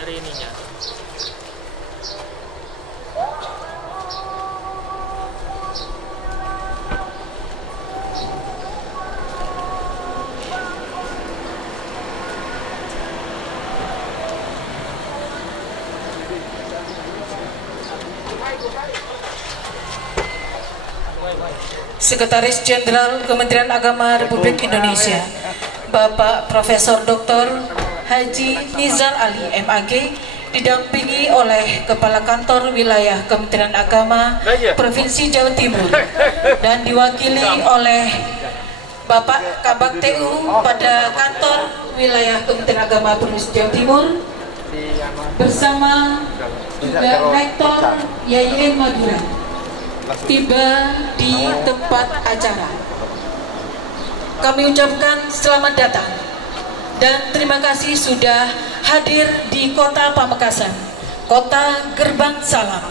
dari ininya. Sekretaris Jenderal Kementerian Agama Republik Indonesia, Bapak Profesor Dr. Haji Nizar Ali MAG, didampingi oleh Kepala Kantor Wilayah Kementerian Agama Provinsi Jawa Timur dan diwakili oleh Bapak Kabak TU pada Kantor Wilayah Kementerian Agama Provinsi Jawa Timur bersama juga Rektor YIN Madura tiba di tempat acara. Kami ucapkan selamat datang dan terima kasih sudah hadir di Kota Pamekasan, Kota Gerbang Salam.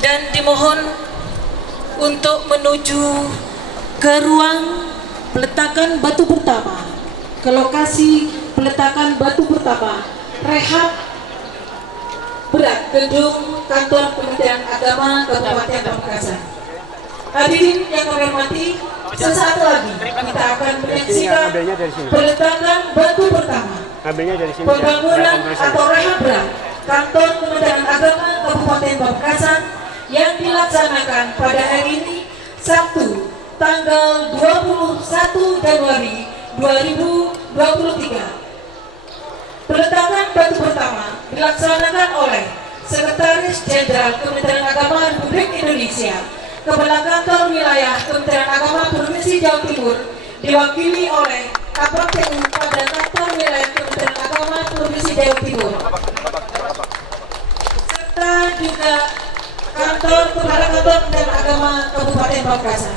Dan dimohon untuk menuju ke ruang peletakan batu pertama, ke lokasi peletakan batu pertama, rehab berat gedung Kantor Kementerian Agama Kabupaten Pamekasan. Hadirin yang kami hormati, sesaat lagi kita akan menyaksikan peletakan batu pertama pembangunan atau rehab berat Kantor Kementerian Agama Kabupaten Pamekasan yang dilaksanakan pada hari ini Sabtu tanggal 21 Januari 2023. Peletakan batu pertama dilaksanakan oleh Sekretaris Jenderal Kementerian Agama Republik Indonesia, Kepala Kantor Wilayah Kementerian Agama Provinsi Jawa Timur, diwakili oleh Kabak TU pada Kantor Wilayah Kementerian Agama Provinsi Jawa Timur, serta juga Kepala Kantor Kementerian Agama Kabupaten Pamekasan.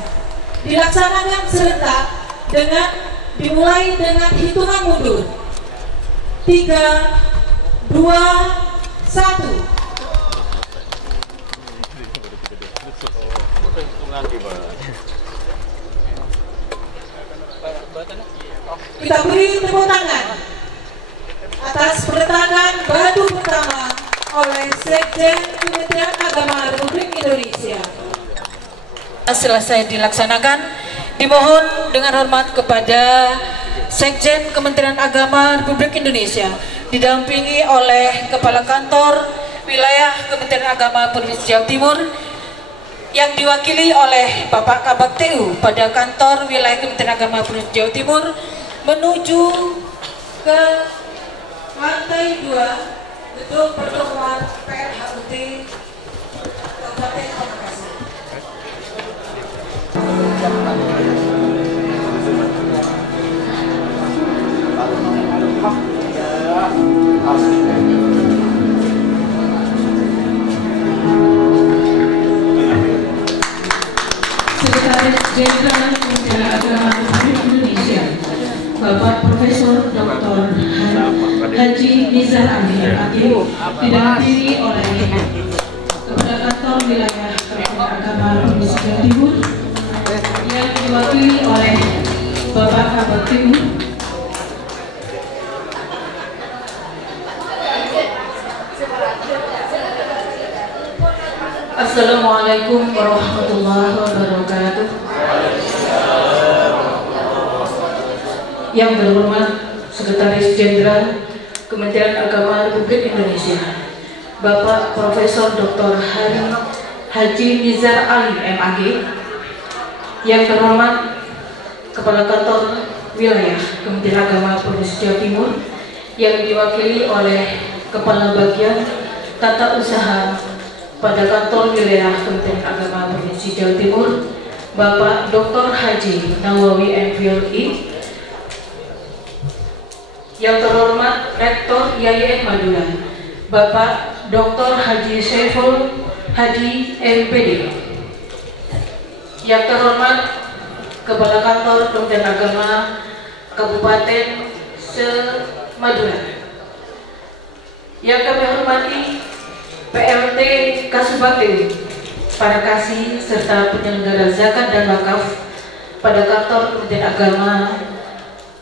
Dilaksanakan serentak dengan dimulai dengan hitungan mundur. 3, 2, 1. Kita beri tepuk tangan atas peletakan batu pertama oleh Sekjen Kementerian Agama Republik Indonesia. Selesai dilaksanakan, dimohon dengan hormat kepada Sekjen Kementerian Agama Republik Indonesia didampingi oleh Kepala Kantor Wilayah Kementerian Agama Provinsi Jawa Timur yang diwakili oleh Bapak Kabak TU pada Kantor Wilayah Kementerian Agama Provinsi Jawa Timur menuju ke lantai 2 gedung pertemuan PRHUT Kabupaten Pamekasan. Sekretaris Jenderal Kementerian Agama Republik Indonesia, Bapak Profesor Dr. Haji Nizar Ali MAG, didampingi oleh Kepala Kantor Wilayah Kementerian Agama Provinsi Jawa Timur yang diwakili oleh Bapak Kabak TU. Assalamualaikum warahmatullahi wabarakatuh. Yang terhormat Sekretaris Jenderal Kementerian Agama Republik Indonesia, Bapak Profesor Dr. Haji Nizar Ali MAG. Yang terhormat Kepala Kantor Wilayah Kementerian Agama Provinsi Jawa Timur yang diwakili oleh Kepala Bagian Tata Usaha pada Kantor Wilayah Kementerian Agama Provinsi Jawa Timur, Bapak Dr. Haji Nawawi MPLI. Yang terhormat Rektor YIN Madura, Bapak Dr. Haji Saiful Hadi MPD. Yang terhormat Kepala Kantor Kementerian Agama Kabupaten Madura. Yang kami hormati PLT Kasubagti, para kasih serta penyelenggara zakat dan wakaf pada Kantor Kementerian Agama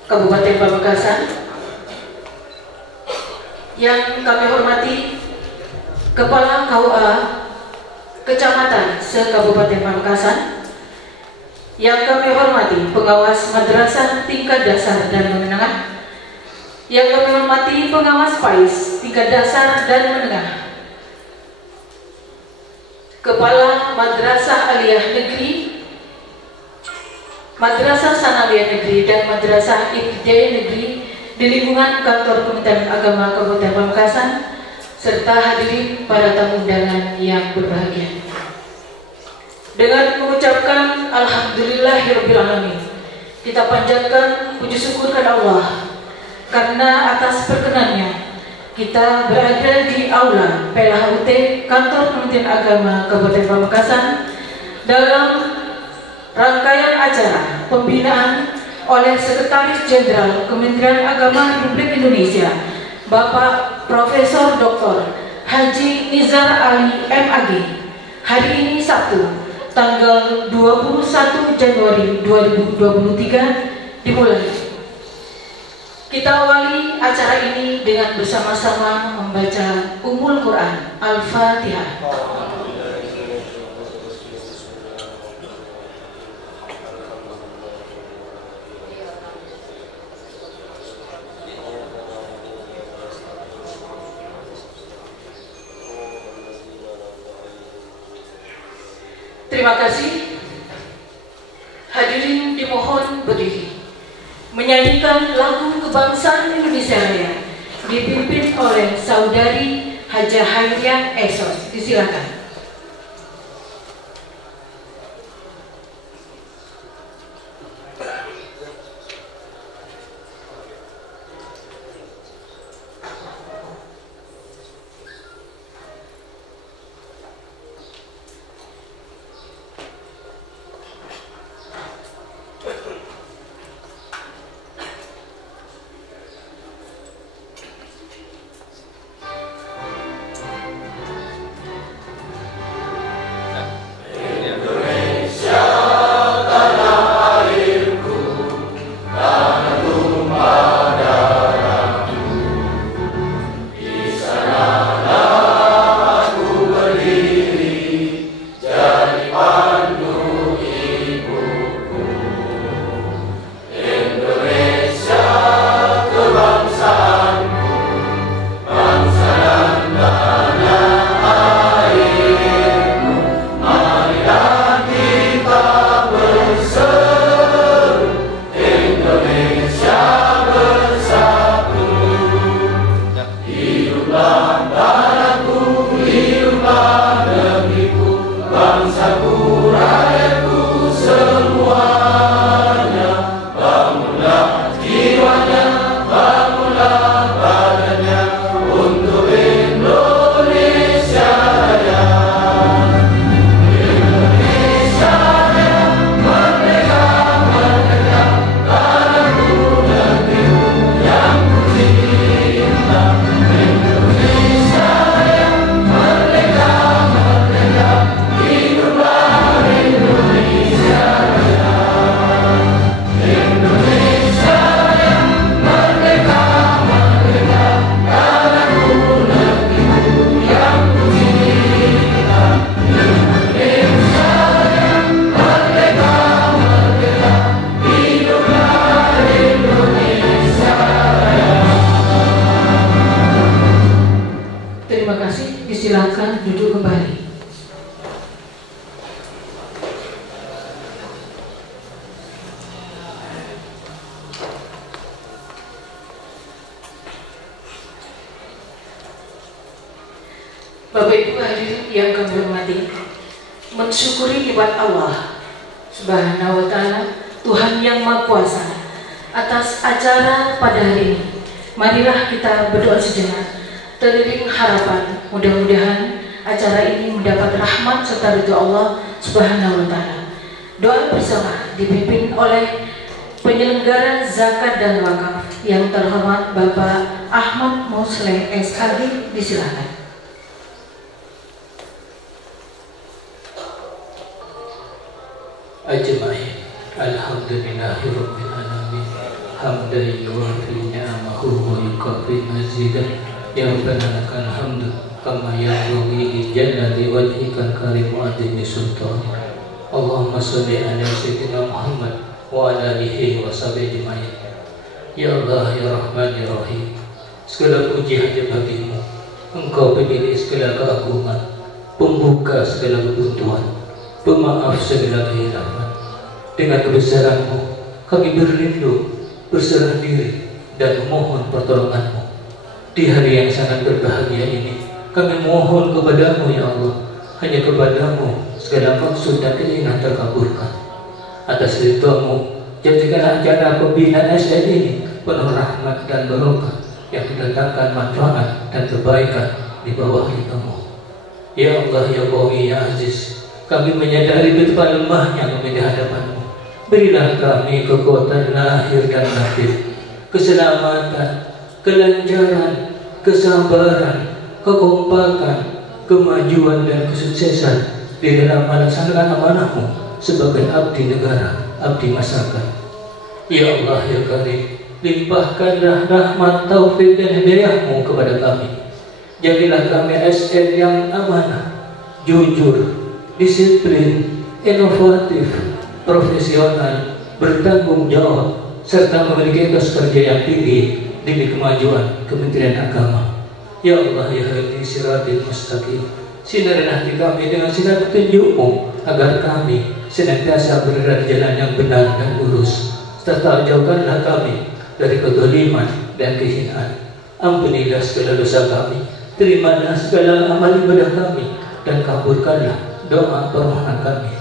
Kabupaten Pamekasan. Yang kami hormati Kepala KUA Kecamatan se-Kabupaten Pamekasan. Yang kami hormati pengawas madrasah tingkat dasar dan menengah. Yang kami hormati pengawas PAIS tingkat dasar dan menengah. Kepala Madrasah Aliyah Negeri, Madrasah Sanawiyah Negeri, dan Madrasah Ibtidaiyah Negeri di lingkungan kantor Kementerian Agama Kabupaten Pamekasan, serta hadirin para tamu undangan yang berbahagia. Dengan mengucapkan Alhamdulillahirrabbilalamin, kita panjatkan puji syukur kepada Allah karena atas perkenannya kita berada di aula PLHUT Kantor Kementerian Agama Kabupaten Pamekasan dalam rangkaian acara pembinaan oleh Sekretaris Jenderal Kementerian Agama Republik Indonesia Bapak Profesor Dr. Haji Nizar Ali MAG hari ini Sabtu tanggal 21 Januari 2023 dimulai. Kita awali acara ini dengan bersama-sama membaca Ummul Quran Al-Fatihah. Terima kasih. Hadirin dimohon berdiri menyanyikan lagu kebangsaan Indonesia Raya dipimpin oleh Saudari Hajah Hairiah Esos. Disilakan. Silakan duduk kembali. Bapak Ibu hadirin yang kami hormati, mensyukuri nikmat Allah Subhanahu wa Ta'ala, Tuhan yang Maha Kuasa, atas acara pada hari ini. Marilah kita berdoa sejenak, teriring harapan mudah-mudahan acara ini mendapat rahmat serta ridho Allah Subhanahu wa Ta'ala. Doa bersama dipimpin oleh penyelenggara zakat dan wakaf yang terhormat Bapak Ahmad Musleh SAG. Disilakan. Ajma'in. Alhamdulillahirabbil alamin. حمدا يوافي نعمه ويكافئ مزيدا يا ربنا لك الحمد كما ينبغي لجلال وجهك الكريم وعظيم سلطانك اللهم صل على سيدنا محمد وعلى آله وصحبه أجمعين. Ya Allah, ya Rahman, ya Rahim, segala puji hanya bagimu. Engkau pemilik segala keagungan, pembuka segala kebutuhan, pemaaf segala kehilangan. Dengan kebesaranmu kami berlindung, berserah diri, dan memohon pertolonganmu. Di hari yang sangat berbahagia ini, kami mohon kepadamu ya Allah, hanya kepadamu segala maksud dan keinginan terkabulkan. Atas ridhamu, jadikan acara pembinaan SN ini penuh rahmat dan barokah yang mendatangkan manfaat dan kebaikan di bawah ridhamu. Ya Allah, ya Qawi, ya Aziz, kami menyadari betapa lemahnya kami di hadapanmu. Berilah kami kekuatan lahir dan batin, keselamatan, kelancaran, kesabaran, kekompakan, kemajuan dan kesuksesan di dalam melaksanakan amanahmu sebagai abdi negara, abdi masyarakat. Ya Allah, ya Karim, limpahkanlah rahmat, taufik dan hidayahmu kepada kami. Jadilah kami SN yang amanah, jujur, disiplin, inovatif, profesional, bertanggung jawab, serta memiliki etos kerja yang tinggi demi kemajuan Kementerian Agama. Ya Allah, ya Hadi Siratil Mustaqim, sinari hati kami dengan sinar petunjuk-Mu agar kami senantiasa berada di jalan yang benar dan lurus, serta jauhkanlah kami dari kezaliman dan kehinaan. Ampunilah segala dosa kami, terimalah segala amal ibadah kami, dan kabulkanlah doa permohonan kami.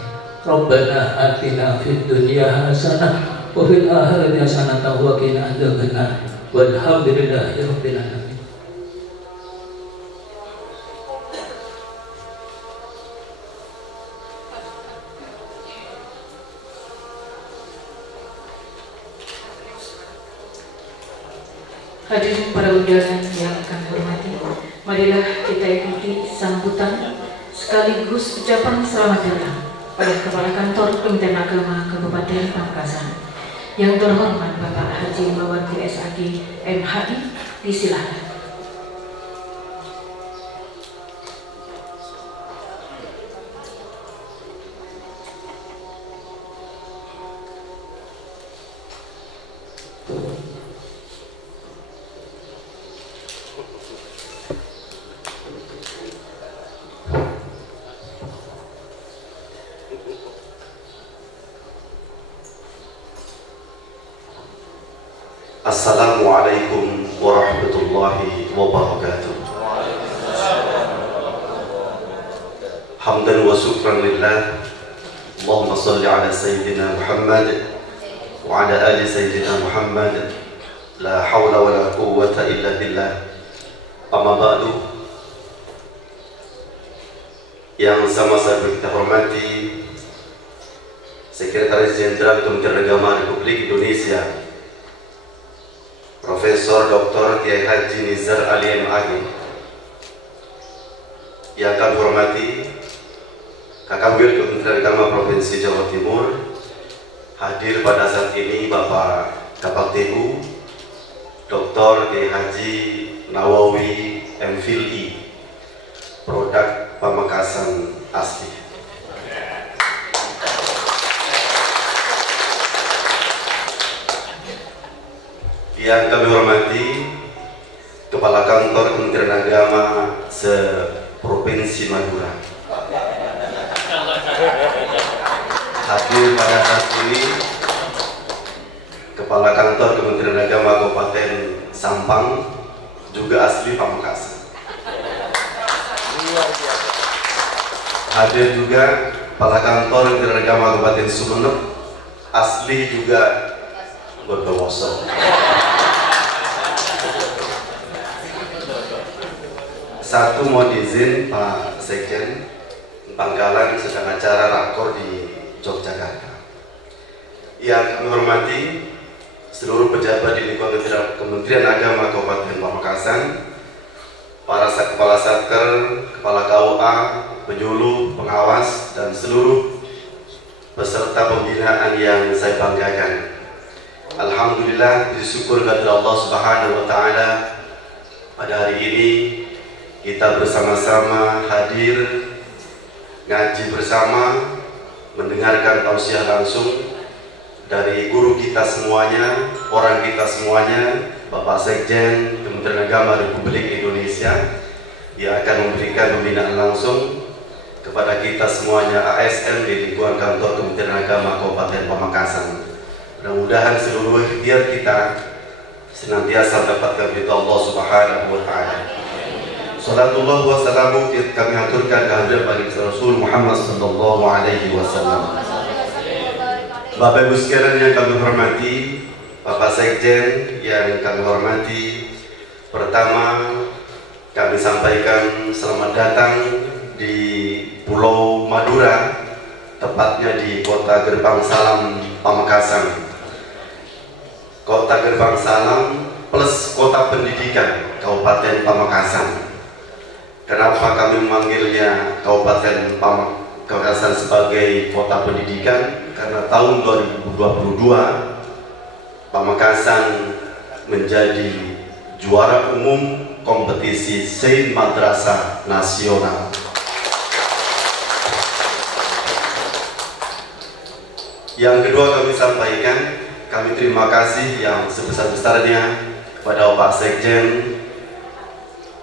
Rabbana atina fid dunya hasanah wa fil akhirati hasanah wa qina adzabannar. Walhamdulillahirabbil alamin. Hadirin para undangan yang kami hormati, marilah kita ikuti sambutan sekaligus ucapan selamat datang pada Kepala Kantor Kementerian Agama Kabupaten Pamekasan yang terhormat Bapak Haji Mawardi SAG MHI. Disilakan. Assalamualaikum warahmatullahi wabarakatuh. Hamdan wa syukran lillah. Allahumma salli ala Sayyidina Muhammad wa ala ali Sayyidina Muhammad. La hawla wa la quwwata illa billah. Amma ba'du. Yang sama-sama kita hormati Sekretaris Jenderal Kementerian Agama Republik Indonesia Profesor Dr. Kiai Haji Nizar Ali MAG, yang kami hormati Kakawil Kementerian Agama Provinsi Jawa Timur, hadir pada saat ini Bapak Kapal-TU Dr. Kiai Haji Nawawi MPhil, Produk Pamekasan Asli. Yang kami hormati Kepala Kantor Kementerian Agama se-Provinsi Madura, hadir pada saat ini Kepala Kantor Kementerian Agama Kabupaten Sampang, juga asli Pamekasan. Hadir juga Kepala Kantor Kementerian Agama Kabupaten Sumeneb, asli juga Bondowoso. Satu, mohon izin Pak Sekjen, Pangkalan sedang acara rakor di Yogyakarta. Yang kami hormati seluruh pejabat di lingkungan Kementerian Agama Kabupaten Pamekasan, para kepala satker, kepala KUA, penyuluh, pengawas, dan seluruh peserta pembinaan yang saya banggakan. Alhamdulillah, bersyukur kepada Allah Subhanahu wa taala, pada hari ini kita bersama-sama hadir ngaji bersama, mendengarkan tausiah langsung dari guru kita semuanya, orang kita semuanya, Bapak Sekjen Kementerian Agama Republik Indonesia, yang akan memberikan pembinaan langsung kepada kita semuanya ASN di lingkungan kantor Kementerian Agama Kabupaten Pamekasan. Mudah-mudahan seluruh ikhtiar kita senantiasa mendapatkan ridha Allah Subhanahu wa taala. Salatullah wa salamu kami aturkan kehadiran bagi Rasul Muhammad sallallahu alaihi wasallam. Bapak Ibu sekalian yang kami hormati, Bapak Sekjen yang kami hormati, pertama kami sampaikan selamat datang di Pulau Madura, tepatnya di Kota Gerbang Salam Pamekasan. Kota Gerbang Salam plus Kota Pendidikan Kabupaten Pamekasan. Kenapa kami memanggilnya Kabupaten Pamekasan sebagai Kota Pendidikan? Karena tahun 2022 Pamekasan menjadi juara umum kompetisi Saint Madrasah Nasional. Yang kedua kami sampaikan, kami terima kasih yang sebesar-besarnya kepada Bapak Sekjen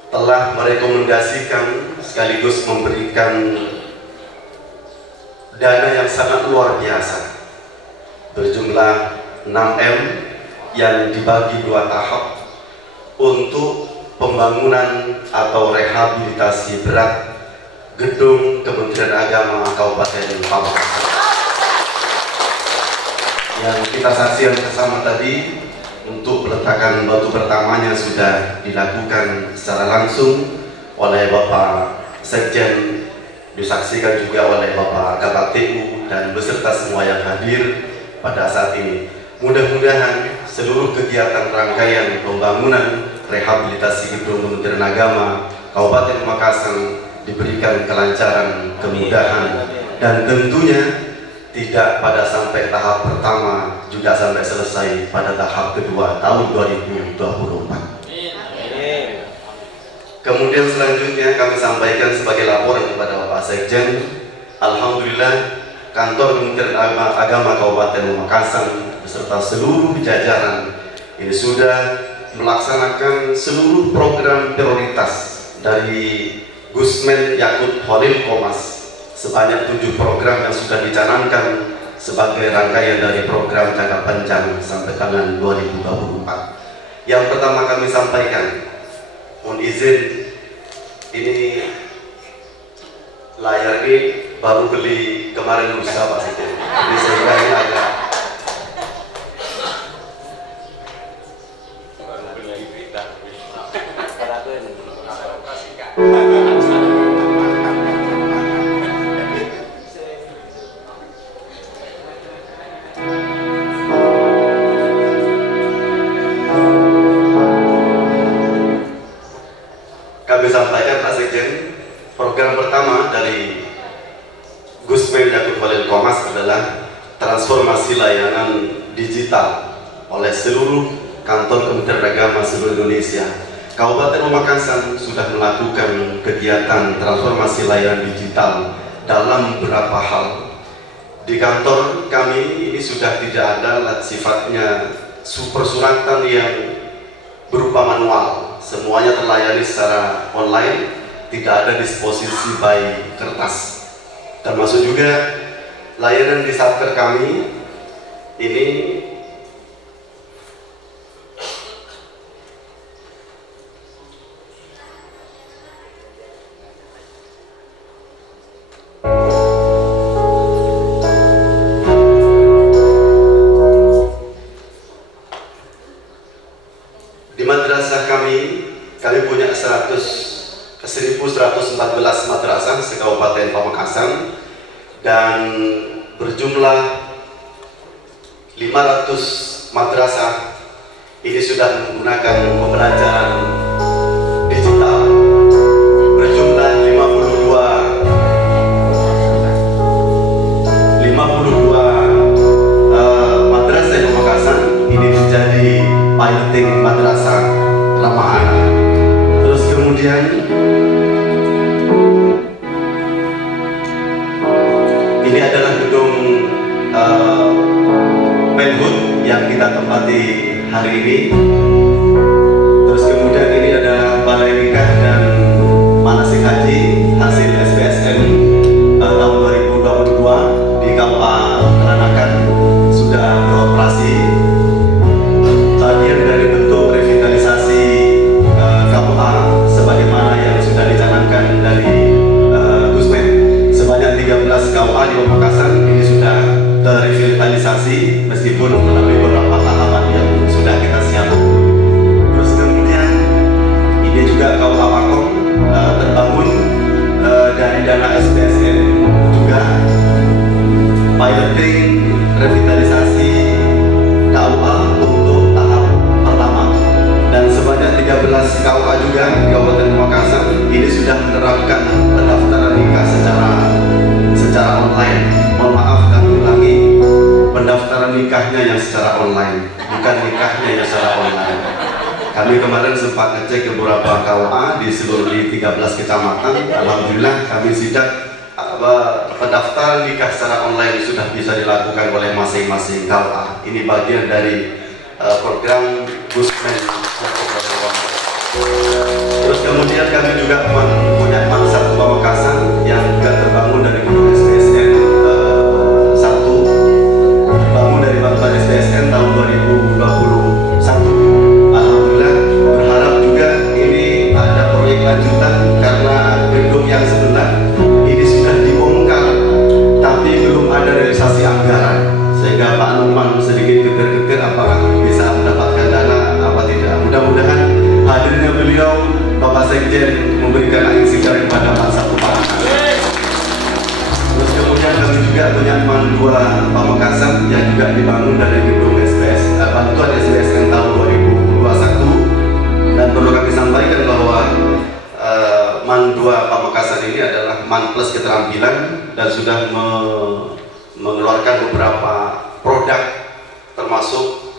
telah merekomendasikan sekaligus memberikan dana yang sangat luar biasa berjumlah 6M yang dibagi 2 tahap untuk pembangunan atau rehabilitasi berat gedung Kementerian Agama Kabupaten Pamekasan. Yang kita saksikan bersama tadi, untuk peletakan batu pertamanya sudah dilakukan secara langsung oleh Bapak Sekjen, disaksikan juga oleh Bapak KPTU dan beserta semua yang hadir pada saat ini. Mudah-mudahan seluruh kegiatan rangkaian pembangunan rehabilitasi gedung Kementerian Agama Kabupaten Pamekasan diberikan kelancaran, kemudahan, dan tentunya tidak pada sampai tahap pertama, juga sampai selesai pada tahap kedua tahun 2024. Kemudian selanjutnya kami sampaikan sebagai laporan kepada Bapak Sekjen, alhamdulillah kantor Kementerian Agama Kabupaten Pamekasan beserta seluruh jajaran ini sudah melaksanakan seluruh program prioritas dari Gusmen Yakut Khalil Qomas, sebanyak 7 program yang sudah dicanangkan sebagai rangkaian dari program jangka panjang sampai tahun 2024. Yang pertama kami sampaikan, mohon izin, ini layar ini baru beli kemarin lusa Pak Sekjen, jadi sehingga ini agak kami sampaikan Pak Sekjen. Program pertama dari Gusmen Yakut Khalil Qomas adalah transformasi layanan digital oleh seluruh kantor Kementerian Agama seluruh Indonesia. Kabupaten Pamekasan sudah melakukan kegiatan transformasi layanan digital dalam beberapa hal. Di kantor kami ini sudah tidak ada sifatnya persuratan yang berupa manual, semuanya terlayani secara online, tidak ada disposisi by kertas. Termasuk juga layanan di satker kami ini di madrasah kami punya 1114 madrasah se-Kabupaten Pamekasan dan berjumlah 500 madrasah ini sudah menggunakan pembelajaran digital, berjumlah 52 madrasah di Pamekasan ini piloting madrasah ramah anak. Terus kemudian ini adalah gedung Penhut yang kita tempati hari ini. Terus kemudian ini adalah balai nikah dan manasik haji hasil SBSN tahun 2022 di KUA Peranakan sudah beroperasi. Bagian dari bentuk revitalisasi KUA sebagaimana yang sudah dicanangkan dari Gusmen, sebanyak 13 KUA di Pamekasan ini sudah terrevitalisasi meskipun melalui beberapa tahapan yang sudah kita siapkan. Terus kemudian ini juga KUA Pakom terbangun dari dana SBSN juga, piloting revitalisasi KUA untuk tahap pertama, dan sebanyak 13 KUA juga di Kabupaten Pamekasan ini sudah menerapkan pendaftaran nikah secara online. Mohon maaf kami ulangi, pendaftaran nikahnya yang secara online, bukan nikahnya yang secara online. Kami kemarin sempat ngecek ke beberapa KUA di seluruh 13 kecamatan. Alhamdulillah kami sidak pendaftaran nikah secara online sudah bisa dilakukan oleh masing-masing KUA. Ini bagian dari program Gusmen. Terus kemudian kami juga punya Mansat Pamekasan yang juga terbangun dari gedung SBSN 1, bangun dari bantuan SBSN tahun 2021. Alhamdulillah, berharap juga ini ada proyek lanjutan karena gedung yang sebelah ini sudah dibongkar tapi belum ada realisasi anggaran, sehingga Pak Numan sedikit geger-geger apakah bisa mendapatkan dana apa tidak. Mudah-mudahan hadirnya beliau Bapak Sekjen memberikan angin segar kepada Mansat Pamekasan. Terus kemudian kami juga punya MAN 2 Pamekasan yang juga dibangun dari gedung bantuan SBSN tahun 2021, dan perlu kami sampaikan bahwa MAN 2 Pamekasan ini adalah MAN plus keterampilan dan sudah mengeluarkan beberapa produk termasuk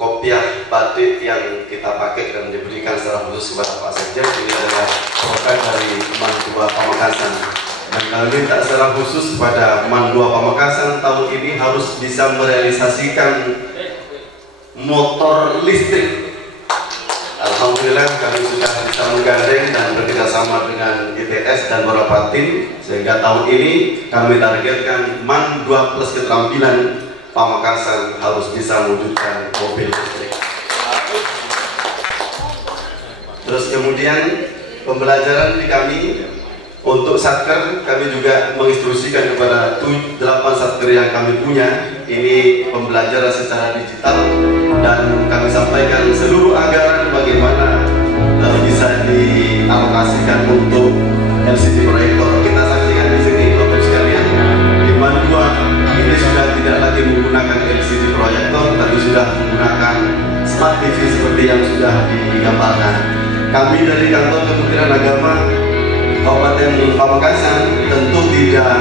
kopiah batik yang kita pakai dan diberikan secara khusus kepada Pak Sekjen. Ini adalah produk dari MAN 2 Pamekasan, dan kami minta secara khusus kepada MAN 2 Pamekasan tahun ini harus bisa merealisasikan motor listrik. Alhamdulillah kami sudah bisa menggandeng dan bekerjasama dengan ITS dan beberapa tim, sehingga tahun ini kami targetkan MAN 2 plus keterampilan Pamekasan harus bisa mewujudkan mobil listrik. Terus kemudian pembelajaran di kami untuk satker, kami juga menginstruksikan kepada 8 satker yang kami punya ini pembelajaran secara digital, dan kami sampaikan seluruh anggaran bagaimana bisa dialokasikan untuk LCD proyektor. Kita saksikan di sini Bapak sekalian, di MAN 2 ini sudah tidak lagi menggunakan LCD proyektor, tapi sudah menggunakan Smart TV seperti yang sudah digambarkan. Kami dari kantor Kementerian Agama Kabupaten Pamekasan tentu tidak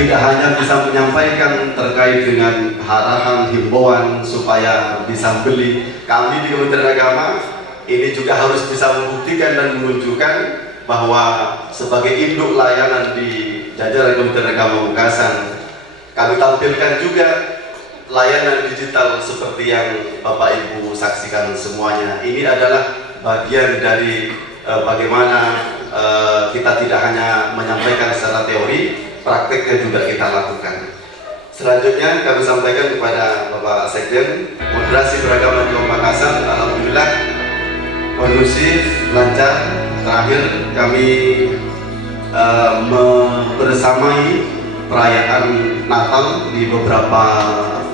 hanya bisa menyampaikan terkait dengan arahan himbauan supaya bisa beli. Kami di Kementerian Agama ini juga harus bisa membuktikan dan menunjukkan bahwa sebagai induk layanan di jajaran Kementerian Agama Pamekasan, kami tampilkan juga layanan digital seperti yang Bapak Ibu saksikan semuanya. Ini adalah bagian dari bagaimana kita tidak hanya menyampaikan secara teori, prakteknya juga kita lakukan. Selanjutnya kami sampaikan kepada Bapak Sekjen, moderasi beragama di Pamekasan alhamdulillah kondusif, lancar. Terakhir kami membersamai perayaan Natal di beberapa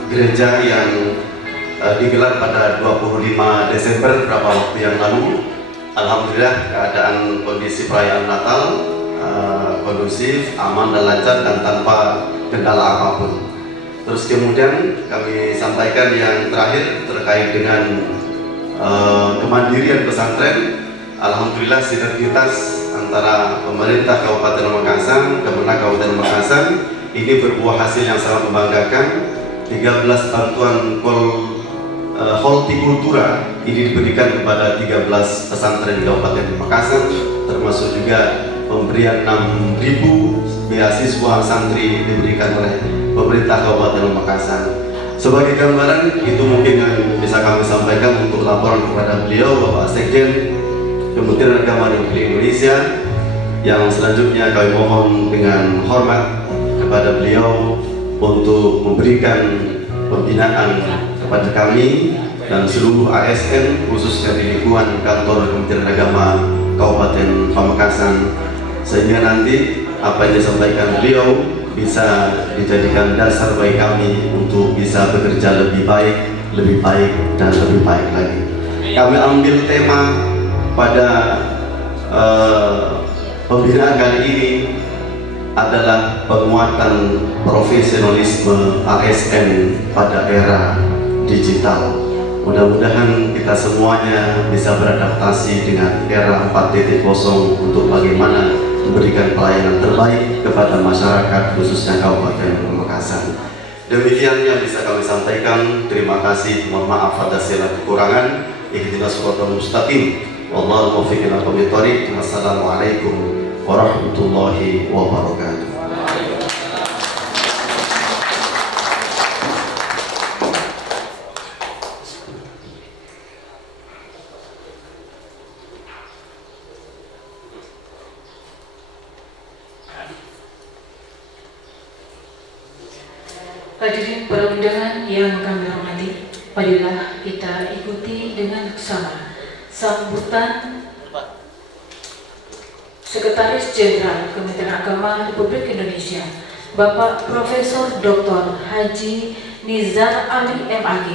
gereja yang digelar pada 25 Desember beberapa waktu yang lalu. Alhamdulillah keadaan kondisi perayaan Natal kondusif, aman dan lancar dan tanpa kendala apapun. Terus kemudian kami sampaikan yang terakhir terkait dengan kemandirian pesantren. Alhamdulillah sinergitas antara pemerintah Kabupaten Pamekasan, Kemenag Kabupaten Pamekasan ini berbuah hasil yang sangat membanggakan. 13 bantuan hortikultura ini diberikan kepada 13 pesantren di Kabupaten Pamekasan, termasuk juga pemberian 6.000 beasiswa santri diberikan oleh pemerintah Kabupaten Pamekasan. Sebagai gambaran itu mungkin yang bisa kami sampaikan untuk laporan kepada beliau Bapak Sekjen Kementerian Agama Republik Indonesia. Yang selanjutnya kami mohon dengan hormat kepada beliau untuk memberikan pembinaan kepada kami dan seluruh ASN khususnya di lingkungan kantor Kementerian Agama Kabupaten Pamekasan, sehingga nanti apa yang disampaikan beliau bisa dijadikan dasar bagi kami untuk bisa bekerja lebih baik dan lebih baik lagi. Kami ambil tema pada pembinaan kali ini adalah penguatan profesionalisme ASN pada era digital. Mudah-mudahan kita semuanya bisa beradaptasi dengan era 4.0 untuk bagaimana memberikan pelayanan terbaik kepada masyarakat khususnya Kabupaten Pamekasan. Demikian yang bisa kami sampaikan. Terima kasih. Mohon maaf atas segala kekurangan. Ihdinas siratal mustaqim. Wallahu muwaffiq ila aqwamit thoriq. Wassalamualaikum warahmatullahi wabarakatuh. Hadirin para undangan yang kami hormati, marilah kita ikuti dengan bersama sambutan Sekretaris Jenderal Kementerian Agama Republik Indonesia, Bapak Profesor Dr. Haji Nizar Ali MAG,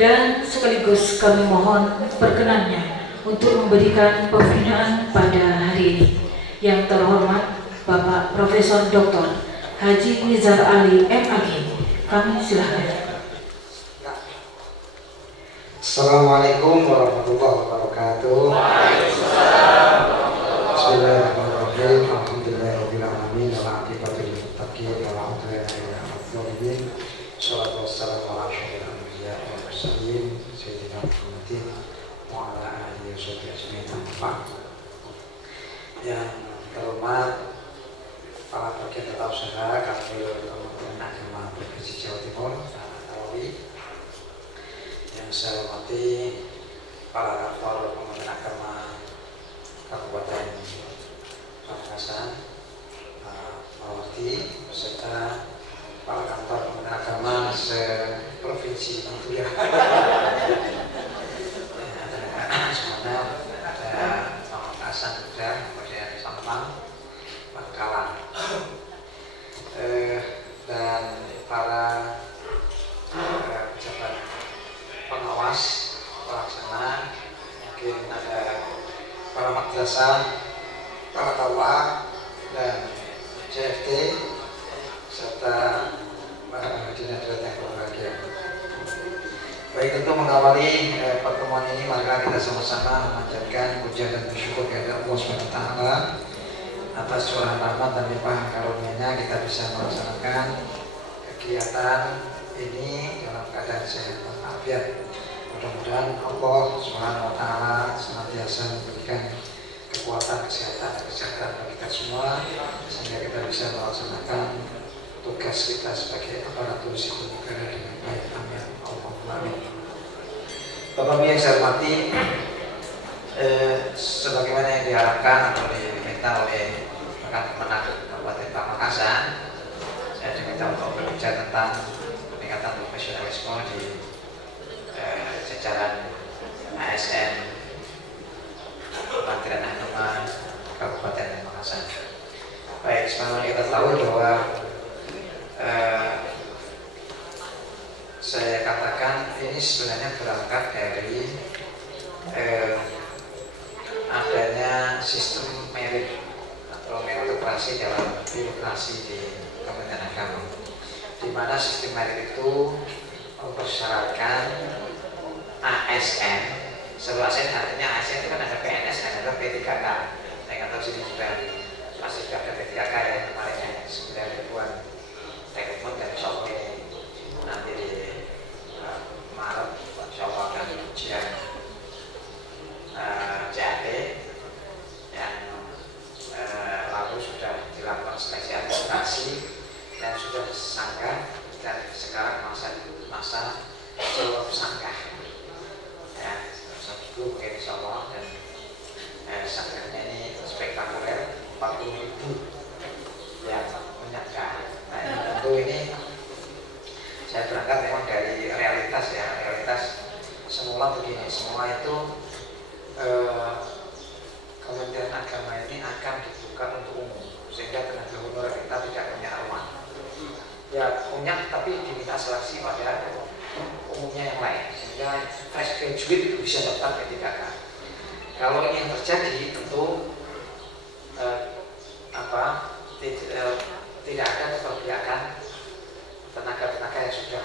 dan sekaligus kami mohon perkenannya untuk memberikan pembinaan pada hari ini. Yang terhormat Bapak Profesor Dr. Haji Nizar Ali MAG, kami silahkan. Assalamualaikum warahmatullahi wabarakatuh. Bismillahirrahmanirrahim. Alhamdulillahirabbil alamin wa aqibatul muttaqin wa alhamdulillahi. Shallallahu wassalamu ala asyrofil anbiya wal mursalin sayyidina Muhammadin wa ala alihi washabihi ajmain. Yang terhormat para bagian tata usaha kantor Kementerian Agama Provinsi Jawa Timur, yang saya hormati para kantor Kementerian Agama Kabupaten Pamekasan, Mawardi, beserta para kantor Kementerian Agama se-provinsi tentu ya. Semuanya ada Pamekasan, sudah, kemudian Sampang, Bangkalan, dan para pejabat pengawas pelaksana, mungkin ada para madrasah, para KUA dan CFT, serta hadirin hadirat yang berbahagia. Baik, untuk mengawali pertemuan ini, maka kita sama-sama memanjatkan puja dan bersyukur kepada Allah SWT atas curahan rahmat dan limpah karunia-Nya kita bisa melaksanakan kegiatan ini dalam keadaan sehat dan afiat. Mudah-mudahan Allah Subhanahu wa Ta'ala senantiasa memberikan kekuatan, kesehatan, dan kesejahteraan bagi kita semua, sehingga kita bisa melaksanakan tugas kita sebagai aparatur sipil negara dengan baik. Amin. Allahumma amin. Bapak Ibu yang saya hormati, sebagaimana yang diharapkan atau diminta oleh rekan Kemenak Kabupaten Pamekasan, saya diminta untuk berbicara tentang peningkatan profesionalisme di jajaran ASN Kementerian Agama Kabupaten Pamekasan. Baik, sebagaimana kita tahu bahwa saya katakan ini sebenarnya berangkat dari adanya sistem merit atau meritokrasi dalam birokrasi di Kementerian Agama, di mana sistem merit itu mempersyaratkan ASN. Seluruh ASN artinya ASN itu kan ada PNS dan ada P3K. Saya nggak tahu sini juga masih ada P3K ya, kemarin ya 9 ribuan rekrutmen dan insya Allah nanti di Maret insya Jawa Pesangka ya, Sabtu mungkin insya Allah. Dan sanggarnya ini spektakuler, 40.000 yang menyaksikan. Nah ini tentu ini saya berangkat memang dari realitas ya, realitas semula begini, semua itu Kementerian Agama ini akan dibuka untuk umum, sehingga tenaga honorer kita tidak punya ruang. Ya punya, tapi diminta seleksi pada umumnya yang lain, sehingga fresh graduate itu bisa daftar P3K. Kalau ini yang terjadi, tentu tidak ada keberpihakan tenaga-tenaga yang sudah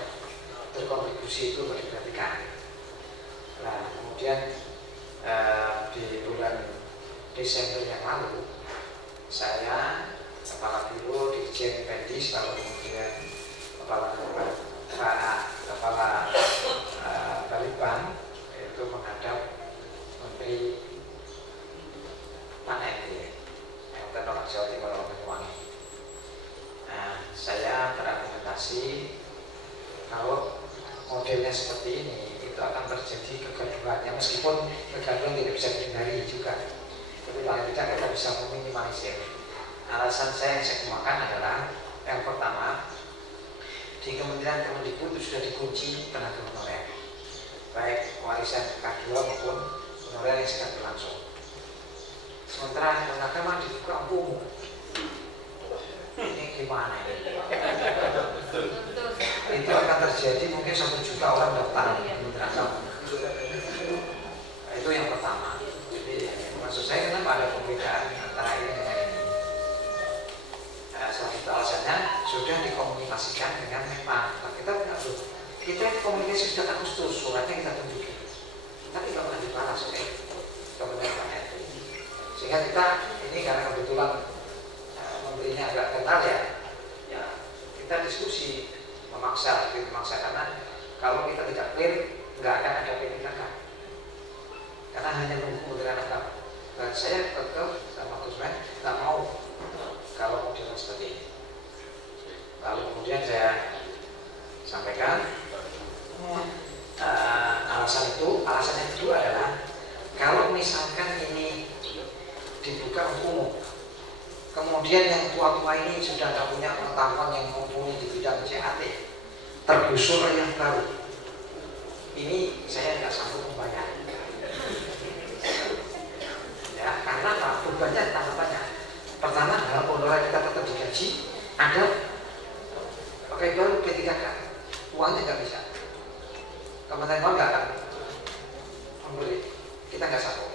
berkontribusi itu diperhatikan. Nah kemudian di bulan Desember yang lalu saya, Kepala Biro Dirjen Pendis, lalu kemudian Kepala Balitbank itu menghadap Menteri yang terkenal Jawa Timur Banyuwangi. Nah, saya berargumentasi kalau modelnya seperti ini itu akan terjadi kegaduhan, meskipun kegaduhan tidak bisa dihindari juga, tapi paling tidak kita bisa meminimalisir. Alasan saya yang saya kemukakan adalah yang pertama, di Kementerian Kemendikbud itu sudah dikunci tenaga honorer, baik warisan K2 maupun honorer yang sedang berlangsung. Sementara tenaga agama dibuka umum. Ini gimana ini? Itu akan terjadi mungkin 1 juta orang daftar Kementerian Agama. Itu yang pertama. Jadi maksud saya kenapa ada perbedaan antara ini dengan ini? Salah satu alasannya sudah dikomunikasikan dengan Menpan. Nah, kita komunikasi sejak Agustus, suratnya kita tunjukin, tapi kalau nggak dibalas Kementerian itu. Sehingga kita ini karena kebetulan menterinya agak kenal ya, kita diskusi memaksa karena kalau kita tidak clear nggak akan ada P3K, karena hanya menunggu Kementerian Agama. Dan saya tetap sama Gus Men nggak mau kalau modelnya seperti ini. Lalu kemudian saya sampaikan alasan yang kedua adalah kalau misalkan ini dibuka untuk umum, kemudian yang tua-tua ini sudah tak punya pengetahuan yang mumpuni di bidang CAT, tergusur yang baru, ini saya nggak sanggup membayar. Ya, karena apa? Bebannya tambah banyak. Pertama adalah honorer kita tetap digaji, ada pakai baru P3K, uangnya nggak bisa. Kementerian Keuangan nggak akan memberi, kita nggak sanggup.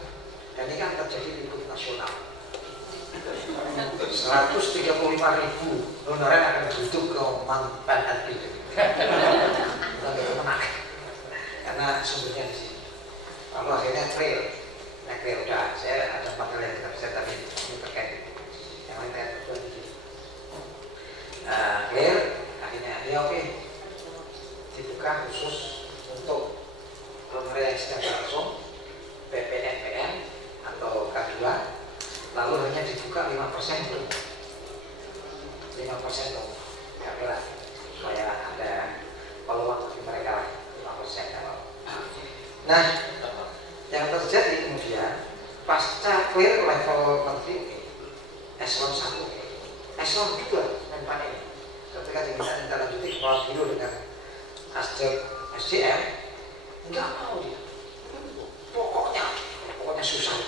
Dan ini kan terjadi di lingkup nasional. 135.000 honorer akan duduk ke mantan hati itu. Menang. Karena sumbernya di sini. Lalu akhirnya clear udah. Saya ada panel yang tidak bisa, tapi ini terkait yang lain saya berdua di sini. Clear, akhirnya dia oke. Dibuka khusus untuk honorer yang sedang berlangsung, PPNPN atau K2, lalu hanya dibuka 5% dulu. 5% dulu. Ya lah, supaya ada peluang bagi mereka lah, 5% kalau. Nah, yang terjadi kemudian pasca clear level menteri eselon 1, eselon 2 Menpan ini, ketika diminta lanjuti kepala biro dengan SDM, nggak mau dia. Pokoknya susah.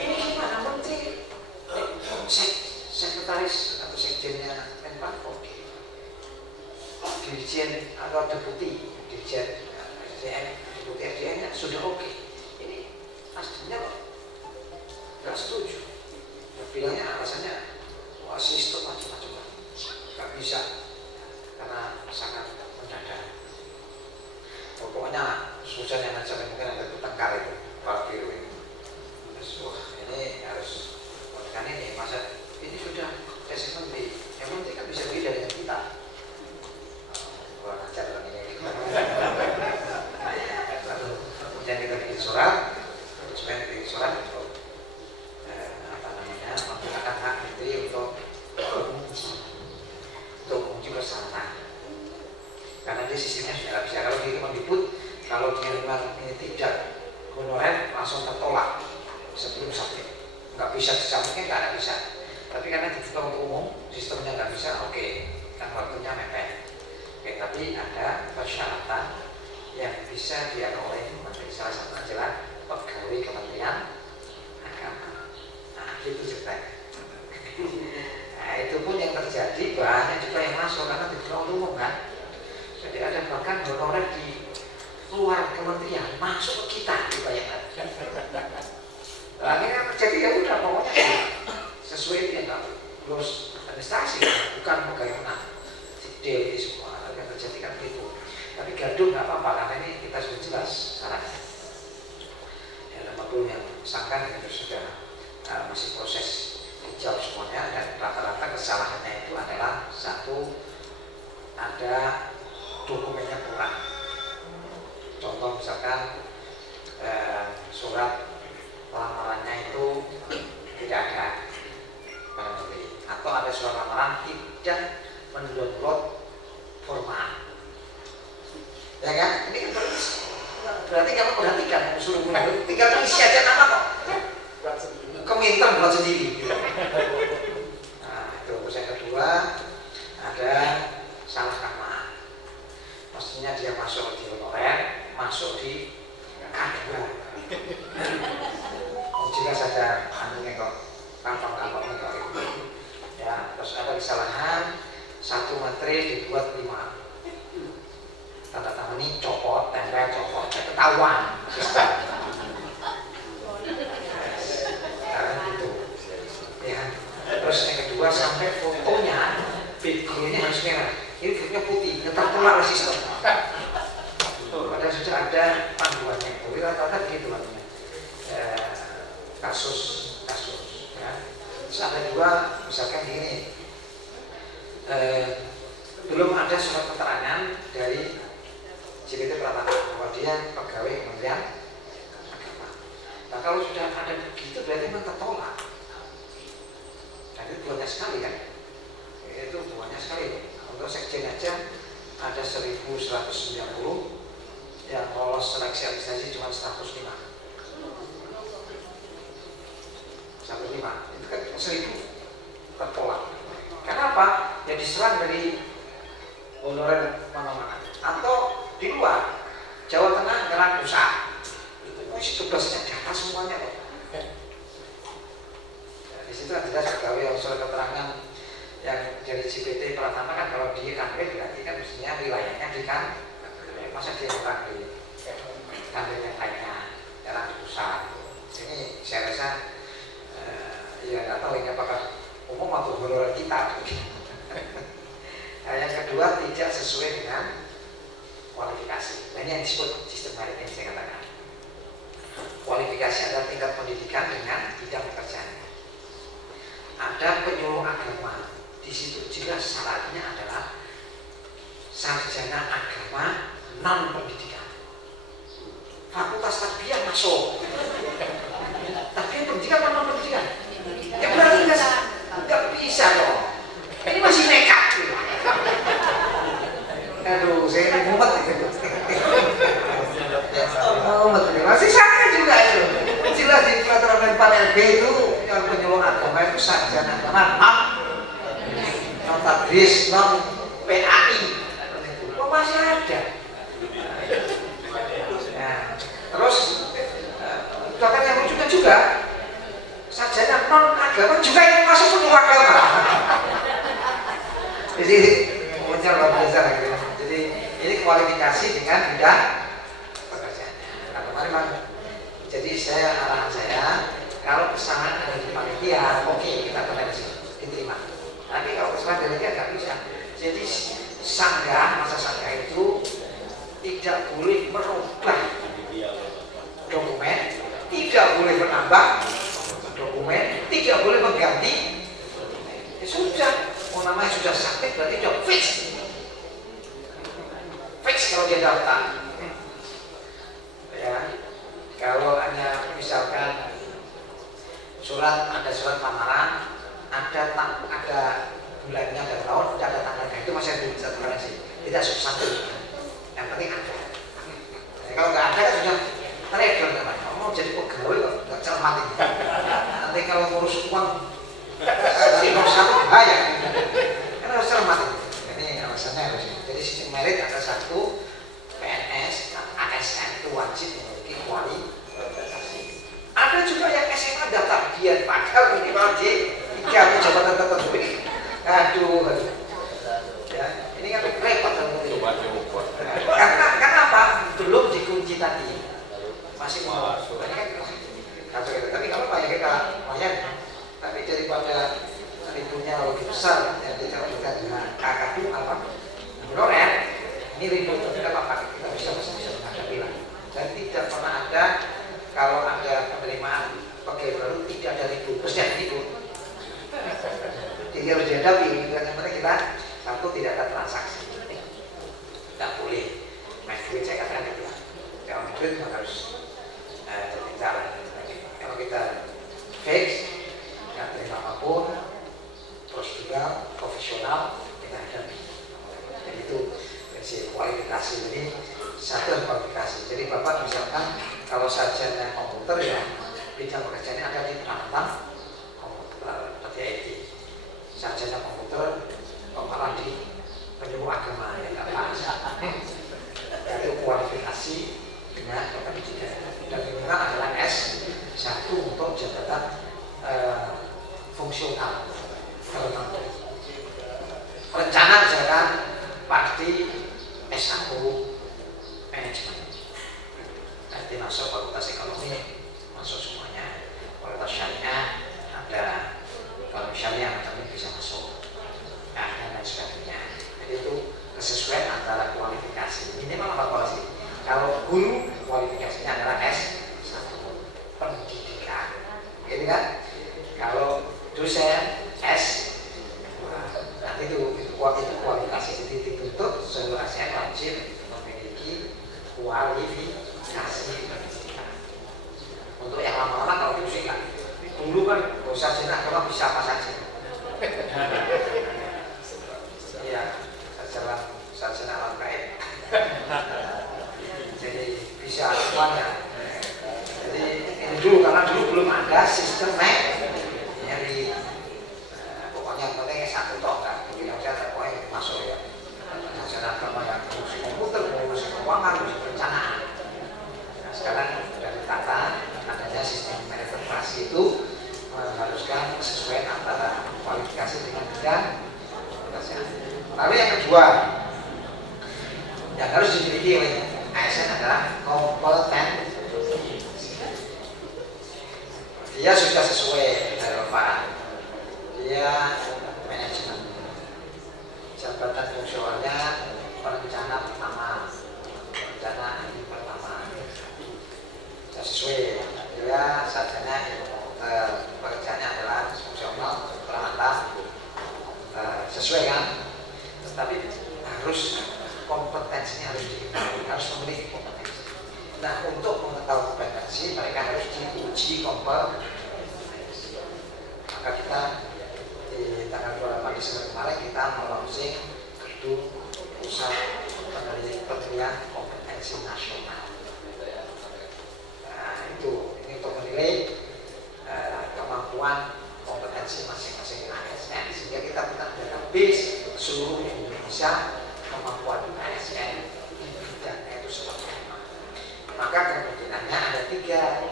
Ini gimana menteri? Sekretaris atau sekjennya Menpan oke. Dirjen atau deputi dirjen SDM, deputi SDM-nya sudah oke. Ini aslinya nggak setuju. Bilangnya alasannya wah sistem macam-macam, nggak bisa karena sangat mendadak. Pokoknya susahnya macam mungkin ada bertengkar itu Pak Biro ini. Wah ini harus kan ini masa ini sudah kasih menteri, yang menteri kan bisa beda dengan kita. Wah ngajar orang ini. Lalu kemudian kita bikin surat, supaya bikin surat untuk menggunakan hak menteri untuk menguji bersama. Karena dia sistemnya sudah nggak bisa, kalau di Kalau dia memang ini tidak honorer langsung tertolak sebelum sakit. Nggak bisa disambungnya, nggak bisa. Tapi karena dibuka untuk umum, sistemnya nggak bisa, oke, kan waktunya mepet. Oke, tapi ada persyaratan yang bisa diatur oleh menteri. Salah satu adalah pegawai Kementerian Agama. Nah, itu ceritanya. Nah, itu pun yang terjadi, banyak juga yang masuk karena dibuka untuk umum kan. Jadi ada bahkan honorer di luar kementerian masuk ke kita, dibayangkan. Akhirnya terjadi ya udah pokoknya sesuai dia nggak lulus administrasi, bukan bagaimana deal semua yang terjadi kan gitu. Tapi gaduh nggak apa-apa karena ini kita sudah jelas syaratnya. Ya, nama pun yang sangkan itu sudah masih proses hijau semuanya dan rata-rata kesalahannya itu adalah satu, ada dokumennya kurang. Contoh misalkan surat lamarannya itu tidak ada pada menteri, atau ada surat lamaran tidak mendownload format, ya kan? Ini berarti kamu perhatikan, suruh tinggal isi aja nama kok, keminter buat sendiri. Nah itu yang kedua, ada salah nama. Mestinya dia masuk di honorer, masuk di K2. Jelas ada anunya kok, kantong-kantongnya kok. Ya, terus ada kesalahan, satu materi dibuat 5. Tanda tangan ini copot, tempel copot, ketahuan. Karena gitu. Ya. Terus yang kedua sampai fotonya, backgroundnya harus merah. Ini fotonya putih, tetap keluar sistem. Padahal sudah ada panduannya itu, rata-rata begitu namanya. Kasus ya. Terus ada juga misalkan gini, belum ada surat keterangan dari JPT Pratama bahwa dia pegawai Kementerian Agama. Nah kalau sudah ada begitu berarti memang tertolak. Dan itu banyak sekali kan, itu banyak sekali. Untuk sekjen aja ada 1190 yang lolos seleksi administrasi cuma 105. 105 itu kan 1000 tertolak. Karena apa? Ya diserang dari honorer mana-mana atau di luar Jawa Tengah nyerang pusat. Itu tugasnya jatah semuanya kok. Ya, di situ jelas pegawai yang surat keterangan yang dari JPT Pratama kan kalau dia kanwil berarti kan mestinya wilayahnya di kan. Masa dia nyerang di kanwil yang lainnya, nyerang di pusat. Ini saya rasa ya nggak tahu ini apakah umum atau honorer kita. Nah, yang kedua tidak sesuai dengan kualifikasi. Nah, ini yang disebut sistem maritim saya katakan. Kualifikasi adalah tingkat pendidikan dengan bidang pekerjaannya. Ada penyuluh agama, di situ jelas syaratnya adalah sarjana agama non pendidikan. Fakultas tarbiyah masuk, tapi pendidikan non pendidikan. Ya berarti nggak bisa dong. Ini masih nekat. Aduh, saya mumet gitu. Masih sama juga itu. Jelas di peraturan panel B itu yang penyuluh agama itu sarjana agama non tadris, non PAI. Kok masih ada? Nah, terus bahkan yang lucunya juga sarjana non agama juga yang masuk penyuluh agama. Jadi muncul biasa gitu. Jadi ini kualifikasi dengan bidang pekerjaannya. Nah kemarin jadi arahan saya kalau kesalahan ada di panitia, oke kita koreksi, diterima. Tapi kalau kesalahan dari dia nggak bisa. Jadi masa sanggah itu tidak boleh merubah dokumen, tidak boleh menambah dokumen, tidak boleh mengganti. Ya sudah, namanya sudah sakit berarti sudah fix kalau dia daftar. Ya, kalau hanya misalkan ada surat lamaran, ada bulannya, ada tahun, tidak ada tanggalnya, itu masih bisa toleransi. Tidak satu, yang penting ada. kalau nggak ada kan sudah trader namanya. Mau jadi pegawai kok nggak cermat ini. Nanti kalau ngurus uang dari nomor satu bahaya. Kan harus cermat ini. Ini alasannya harus. Jadi sistem merit ada satu PNS, ASN itu wajib memiliki kualifikasi. Ada juga yang SMA daftar dia padahal minimal D3 jabatan tertentu ini. Aduh. Ya, ini kan repot karena apa? Belum dikunci tadi. Masih mau. Tapi kalau Pak ya kita lumayan. Tapi daripada ribunya lebih besar, jadi kalau kita dengan kakak apa? Honorer, ini ribu tidak apa-apa, kita bisa menghadapi lah. Dan tidak pernah ada kalau ada penerimaan pegawai baru tidak ada ribu, pasti ada ribu. Jadi harus dihadapi. Yang penting kita satu tidak ada transaksi, tidak boleh main duit. Saya katakan itu lah. Kalau main duit harus jalan. Kalau kita fix, nggak terima apapun, prosedural, profesional, kita hadapi. Jadi itu prinsip kualifikasi ini satu kualifikasi. Jadi Bapak misalkan kalau sarjana komputer ya bidang pekerjaannya ada di penanganan komputer seperti IT. Sarjana komputer malah di penyuluh agama yang nggak pas. Itu kualifikasi dengan pendidikan. Dan minimal adalah S1 untuk jabatan fungsional. Rencana misalkan pasti S1 manajemen. Nanti masuk fakultas ekonomi, masuk semuanya. Fakultas syariah ada, kalau syariah nanti bisa masuk. Nah, dan lain sebagainya. Jadi itu kesesuaian antara kualifikasi. Minimal apa kualifikasi? Kalau guru kualifikasinya adalah S1 pendidikan, gitu kan? Kalau dosen S, nanti itu kualifikasi. Jadi dituntut seluruh ASN wajib memiliki kualifikasi pendidikan. Untuk yang lama-lama kalau diusikan, dulu kan sarjana agama bisa apa saja. Iya, sarjana alam gaib. Jadi bisa semuanya. Jadi ini dulu karena dulu belum ada sistem dari pokoknya yang penting S1 toh kan. Jadi yang saya pokoknya masuk ya. Sarjana agama yang musik komputer, musik keuangan, musik perencanaan. Nah, sekarang sudah ditata adanya sistem meritokrasi itu mengharuskan kesesuaian antara kualifikasi dengan bidang. Lalu yang kedua yang harus dimiliki oleh ASN adalah kompetensi. Dia sudah sesuai relevan. Dia manajemen. Jabatan fungsionalnya perencana pertama. Sudah sesuai. Dia sarjana pekerjaannya adalah fungsional peralatan. Sesuai kan? Tetapi harus kompetensinya harus diketahui, harus memiliki kompetensi. Nah, untuk mengetahui kompetensi mereka harus diuji kompetensi. Maka kita di tanggal 28 Desember kemarin kita melaunching gedung pusat penilaian kompetensi nasional. Nah, itu ini untuk menilai kemampuan kompetensi masing-masing ASN sehingga kita punya database seluruh Indonesia kemampuan ASN di bidangnya itu seperti apa. Maka kemungkinannya ada 3.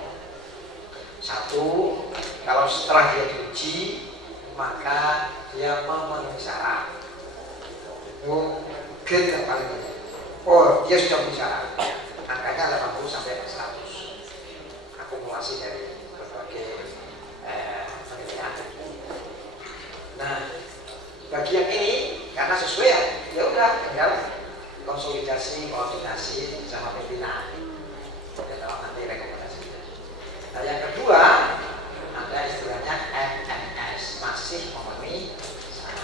Satu, kalau setelah dia diuji maka dia memenuhi syarat. Itu grade yang paling banyak. Oh, dia sudah memenuhi syarat. Angkanya 80 sampai 100. Akumulasi dari berbagai penilaian. Nah, bagi yang ini karena sesuai ya udah tinggal konsolidasi, koordinasi sama pimpinan. Kita nanti rekomendasinya. Nah, yang kedua ada istilahnya MNS, masih memenuhi.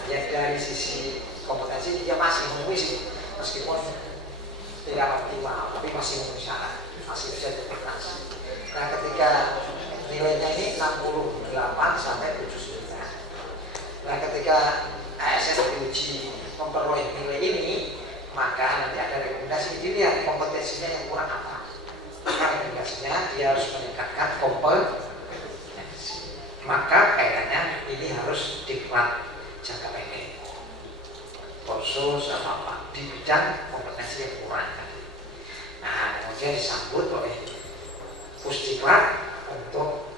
Ya dari sisi kompetensi dia masih memenuhi sih, meskipun tidak optimal, tapi masih memenuhi syarat, masih bisa dipertasi. Nah, ketika nilainya ini 68 sampai 79. Nah, ketika ASN diuji memperoleh nilai ini, maka nanti ada rekomendasi dilihat kompetensinya yang kurang apa. rekomendasinya dia harus meningkatkan kompetensi. Maka kayaknya ini harus diklat jangka pendek, kursus apa di bidang kompetensi yang kurang tadi. Nah, kemudian disambut oleh pusdiklat untuk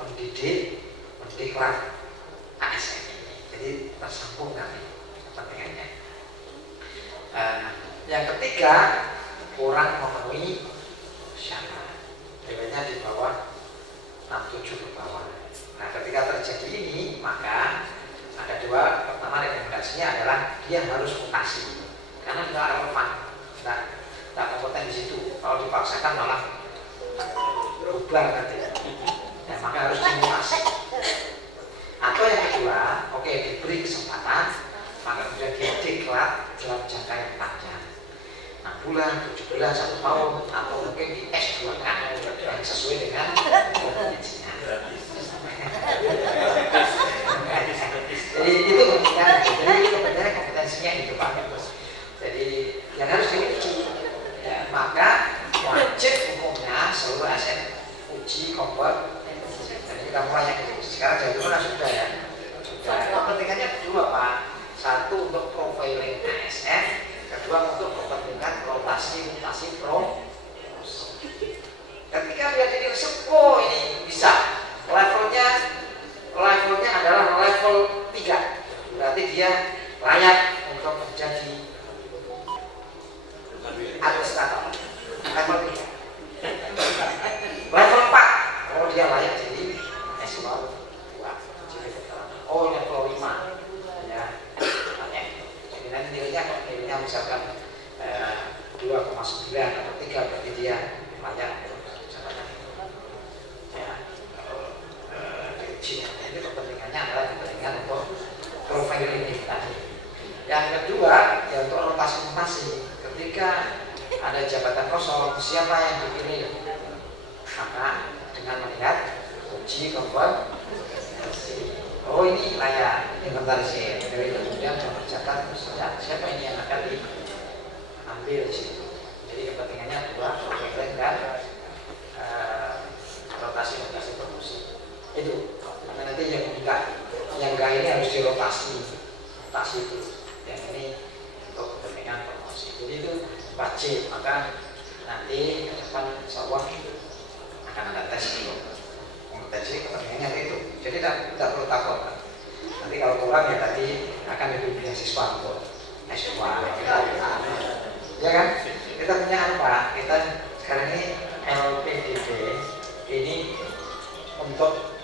mendidik mendiklat ASN ini. Jadi tersambung kami kepentingannya. Yang ketiga, kurang memenuhi syarat, nilainya di bawah 67 ke bawah. Nah, ketika terjadi ini, maka ada dua. Pertama, rekomendasinya adalah dia harus mutasi karena tidak relevan, tidak kompeten di situ. Kalau dipaksakan malah bubar nanti. Ya, maka harus dimutasi. Atau yang kedua, oke, diberi kesempatan, maka kemudian dia diklat dalam jangka yang panjang, 6 bulan, 7 bulan, 1 tahun, atau mungkin di S2 kan yang sesuai dengan kompetensinya. Jadi itu kepentingan kompetensinya itu Pak. Jadi yang harus diuji, ya, maka wajib hukumnya seluruh ASN uji kompetensi. Jadi kita mulai yang itu. Sekarang dari dulu sudah ya. Sudah. Kepentingannya kedua Pak. Satu untuk profiling ASN, kedua untuk kepentingan rotasi mutasi promosi. Ketika dia jadi sepo ini bisa levelnya adalah level 3, berarti dia layak untuk menjadi administrator level 3. Level 4, kalau dia layak jadi eselon 2. Oh, level 5 ya, layak. Jadi nanti nilainya misalkan 2,9 atau 3, berarti dia layak untuk jabatan ya. Itu kepentingannya adalah kepentingan untuk profiling ini tadi. Yang kedua, ya untuk rotasi-mutasi. Ketika ada jabatan kosong, siapa yang dipilih? Maka dengan melihat uji kompetensi. Oh, ini layak inventarisir. Dari kemudian mengerjakan siapa ini yang akan diambil di situ. Jadi kepentingannya dua, profiling dan rotasi-mutasi promosi. Itu. Nanti yang enggak ini harus dirotasi, rotasi itu. Yang ini untuk kepentingan promosi. Jadi itu wajib. Maka nanti ke depan insya Allah akan ada tes itu. Kompetensi kepentingannya itu. Jadi tidak perlu takut. Nanti kalau kurang ya tadi akan diberi beasiswa untuk S2. Ya kan? Kita punya apa? Kita sekarang ini LPDP ini untuk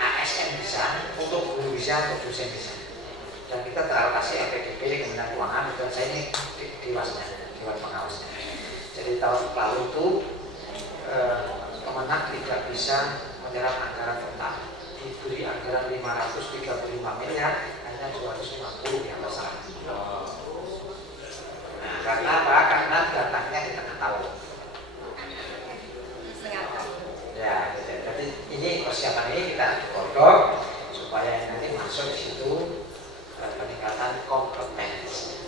ASN bisa, untuk guru bisa, untuk dosen bisa. Dan kita teralokasi LPDP, Kementerian Keuangan, dan saya ini Dewan Pengawasnya. Jadi tahun lalu itu Kemenang tidak bisa menyerap anggaran total. Diberi anggaran 535 miliar, hanya 250 yang besar. Nah, karena apa? Karena datangnya di tengah tahun. Ya, jadi ini persiapan ini kita godok supaya nanti masuk di situ peningkatan kompetensi.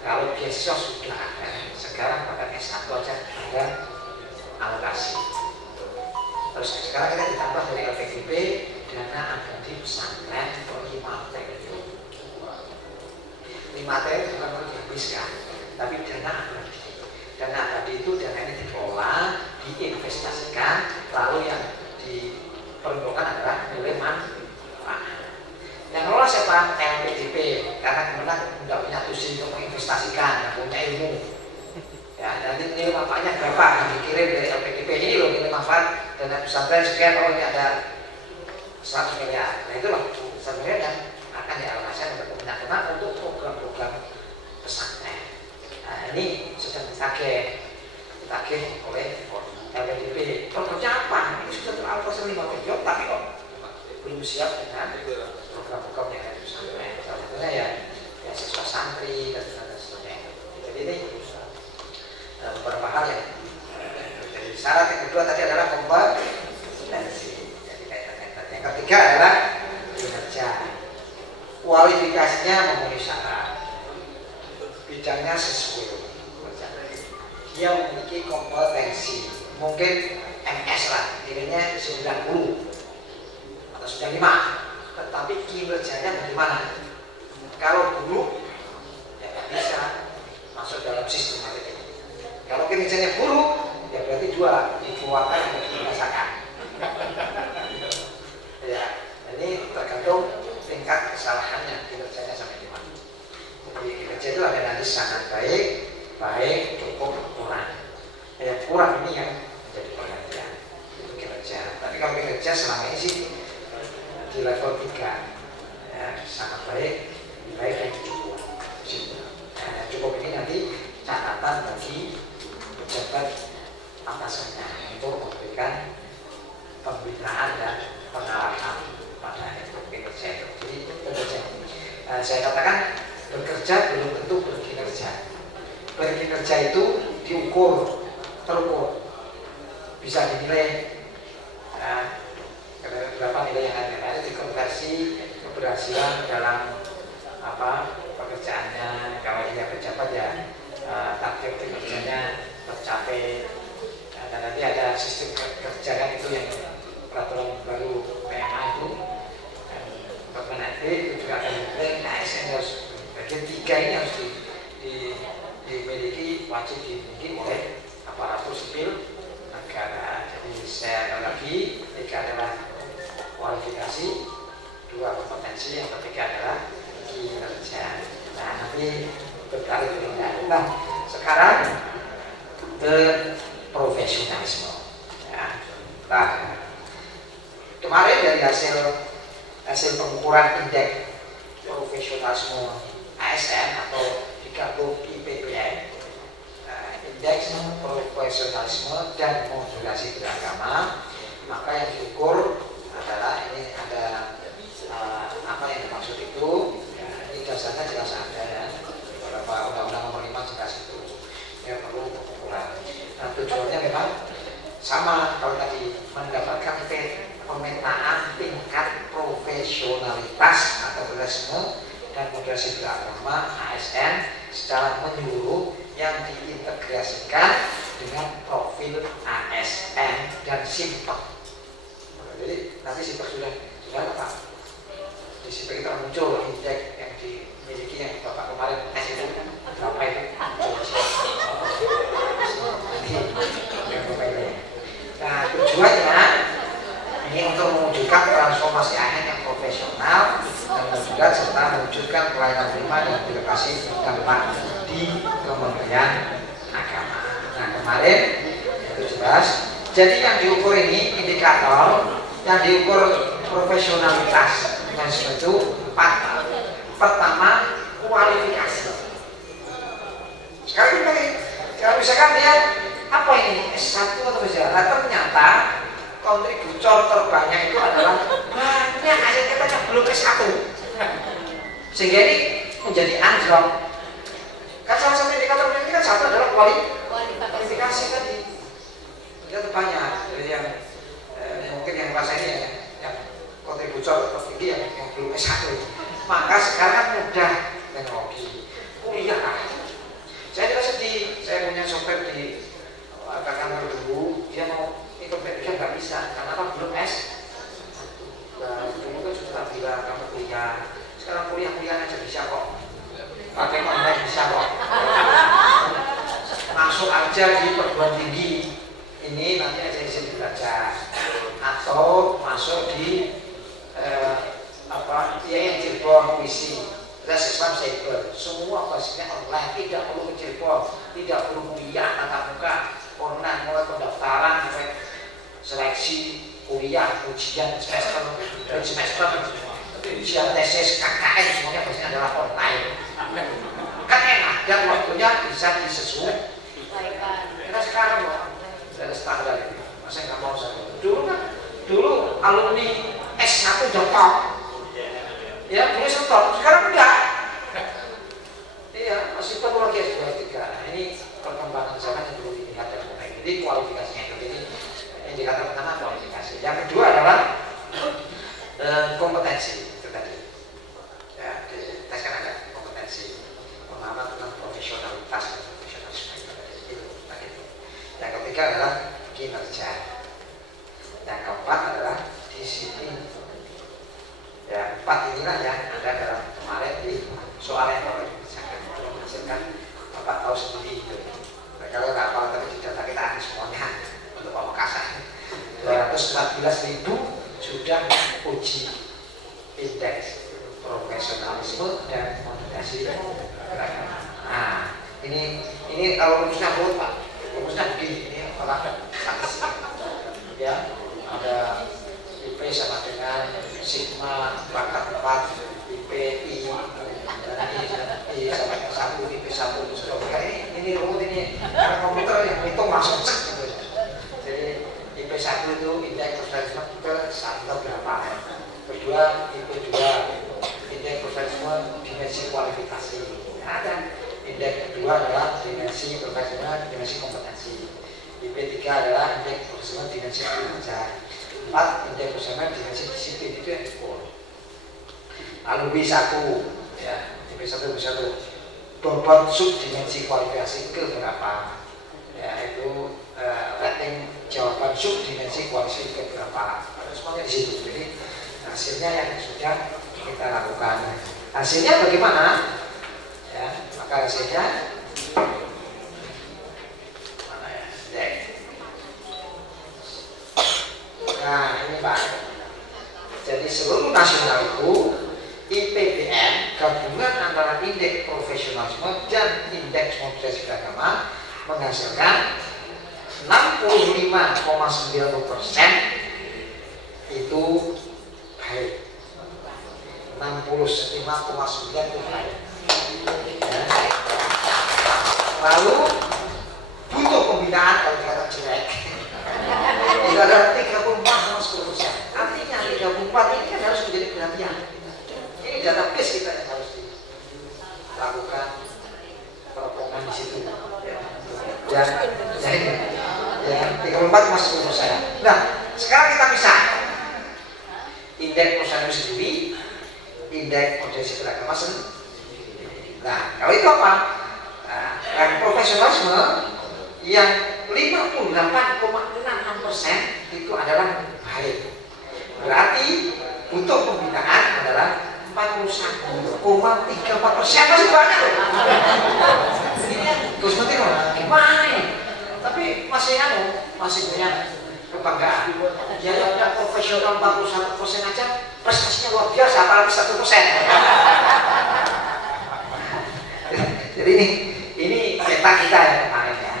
Kalau beasiswa sudah ada, sekarang bahkan S1 aja ada alokasi. Terus sekarang kita ditambah dari LPDP dana abadi pesantren untuk 5T itu. 5T itu bukan perlu dihabiskan, tapi dana abadi. Dana abadi itu dana ini dikelola, diinvestasikan, lalu yang diperuntukkan adalah nilai manfaat. Yang kelola siapa? LPDP, karena kemudian tidak punya tusi untuk menginvestasikan, tidak punya ilmu. Ya, nanti nilai manfaatnya berapa yang dikirim dari LPDP ini loh, nilai manfaat dana pesantren sekian, oh ini ada 100 miliar. Nah itulah sebenarnya yang akan dialokasikan untuk pemindahan untuk program-program pesantren. Nah ini sudah ditagih oleh LPDP. Programnya apa? Ini sudah teralokasi 5 miliar, tapi kok belum siap dengan program-program yang ada di pesantren. Salah satunya ya siswa santri dan sebagainya. Jadi ini beberapa hal yang jadi syarat. Yang kedua tadi adalah kompetensi. Jadi yang ketiga adalah kinerja. Kualifikasinya memenuhi syarat, bidangnya sesuai, dia memiliki kompetensi, mungkin MS lah, nilainya 90 atau 95, tetapi kinerjanya bagaimana? Kalau buruk, ya nggak bisa masuk dalam sistematik ini. Kalau kinerjanya buruk, ya berarti 2 dikeluarkan dan dirasakan. Ya, ini tergantung tingkat kesalahannya, kinerjanya sampai di mana. Jadi kinerja itu ada nanti sangat baik, baik, cukup, kurang. Ya kurang ini yang menjadi perhatian, itu kinerja. Tapi kalau kinerja selama ini sih di level 3, ya, sangat baik, baik dan cukup. Nah, cukup ini nanti catatan bagi pejabat atasannya untuk memberikan pembinaan dan pengarahan pada kinerja itu. Jadi bekerja. Saya katakan bekerja belum tentu berkinerja. Berkinerja itu diukur, terukur, bisa dinilai. Berapa nilai yang ada, dikonversi keberhasilan dalam pekerjaannya. Kalau dia pejabat ya target kinerjanya tercapai. Dan nanti ada sistem kerja kan itu yang peraturan baru PMA itu, dan nanti itu juga akan dinilai. ASN harus bagian 3 ini harus dimiliki, wajib dimiliki oleh aparatur sipil negara. Jadi saya lagi, 3 adalah kualifikasi, 2 kompetensi, yang ketiga adalah kinerja. Nah nanti berkali pindah. Nah sekarang ke profesionalisme. Ya. Nah, kemarin dari hasil pengukuran indeks profesionalisme ASN atau digabung IPPN, indeks profesionalisme dan modulasi beragama, maka yang diukur adalah ini ada apa yang dimaksud itu. Ya, ini dasarnya jelas ada ya, beberapa undang-undang nomor 5 jelas itu ya, perlu pengukuran. Nah tujuannya memang sama kalau tadi, mendapatkan pemetaan tingkat profesionalitas atau profesionalisme dan moderasi beragama ASN secara menyeluruh yang diintegrasikan dengan profil ASN dan SIMPEK. Jadi nanti SIMPEK sudah apa? Di SIMPEK itu muncul indeks yang dimiliki yang Bapak kemarin tes itu berapa itu? Nah tujuannya ini untuk mewujudkan transformasi ASN yang profesional dan juga serta mewujudkan pelayanan prima dan birokrasi berdampak di Kementerian Agama. Nah kemarin itu jelas. Jadi yang diukur ini indikator yang diukur profesionalitas dengan seperti itu 4. Pertama kualifikasi. Sekarang kita kalau misalkan lihat apa ini S1 atau S2, ternyata kontributor terbanyak itu adalah banyak ASN kita yang belum S1, sehingga ini menjadi anjlok. Kan salah satu indikator ini kan satu adalah kualifikasi tadi. Kita banyak jadi yang mungkin yang bahasa ini ya, yang kontributor tertinggi yang belum S1. Maka sekarang mudah teknologi kuliah. Saya tidak sedih, saya punya sopir di kantor dulu, dia mau ikut medical nggak bisa, karena apa? Belum S. Nah, dulu kan sudah bilang kamu kuliah, sekarang kuliah aja bisa kok, pakai online bisa kok. Masuk aja di perguruan tinggi, ini nanti aja izin belajar, atau masuk di yang Cirebon visi. Islam cyber, semua basisnya online, tidak perlu ke Cirebon, tidak perlu kuliah tatap muka, online, mulai pendaftaran, mulai seleksi kuliah, ujian semester, ujian tesis, KKN, semuanya basisnya adalah online. Kan enak, dan waktunya bisa disesuaikan. Kita sekarang ada standar itu, masa nggak mau saya. Dulu alumni S1 udah top. Ya, boleh stop. Sekarang enggak. Iya, masih perlu lagi S2, S3. Nah, ini perkembangan zaman yang perlu dilihat dan mulai. Jadi kualifikasinya itu. Jadi indikator pertama kualifikasi. Yang kedua adalah kompetensi. Itu tadi. Ya, di tes kan ada kompetensi. Pemahaman tentang profesionalitas dan profesionalisme itu tadi. Itu tadi. ketiga adalah kinerja. Yang keempat adalah disiplin. Ya, 4 inilah yang ada dalam kemarin di soal yang bapak dikerjakan. Untuk menghasilkan bapak tahu sendiri itu. Kalau nggak hafal tapi data kita ada semuanya untuk Pamekasan. 214.000 sudah uji indeks profesionalisme dan motivasi keagamaan. Nah, ini kalau rumusnya buat Pak, rumusnya begini, ini orang saksi. Ya, ada IP sama dengan sigma pangkat 4 IP I dan I sama dengan 1 IP 1 seterusnya. Ini rumus ini karena komputer yang hitung langsung cek gitu. Jadi IP 1 itu indeks profesionalisme ke standar berapa? Kedua IP 2 indeks profesionalisme dimensi kualifikasi. Ada indeks kedua adalah dimensi profesional, dimensi kompetensi. IP 3 adalah indeks profesional dimensi kinerja. 4 indeks profesional dimensi disiplin, itu yang full. Lalu B1 ya, B1 bobot subdimensi kualifikasi ke berapa? Ya, itu rating jawaban subdimensi kualifikasi ke berapa? Semuanya di situ. Jadi hasilnya yang sudah kita lakukan. Hasilnya bagaimana? Ya, maka hasilnya mana ya? Dek. Nah, ini Pak. Jadi seluruh nasional itu IPBN gabungan antara indeks profesionalisme dan indeks motivasi beragama menghasilkan 65,90% itu baik. 65,9% itu baik. Ya. Lalu butuh pembinaan kalau kata jelek. Itu adalah 34,10%. Artinya 34 ini kan harus menjadi perhatian. Ini database kita yang harus dilakukan peropongan di situ. Ya, 34,10%. Nah, sekarang kita pisah. Indeks profesionalisme sendiri, indeks motivasi beragama sendiri. Nah, kalau itu apa? Nah, profesionalisme yang 58,66% itu adalah baik. Berarti butuh pembinaan adalah 41,34%, masih banyak loh. Terus nanti gimana nih? Tapi masih punya kebanggaan. Dia ada profesional 41% aja, prestasinya luar biasa, apalagi 1%. Jadi ini peta kita yang kemarin ya.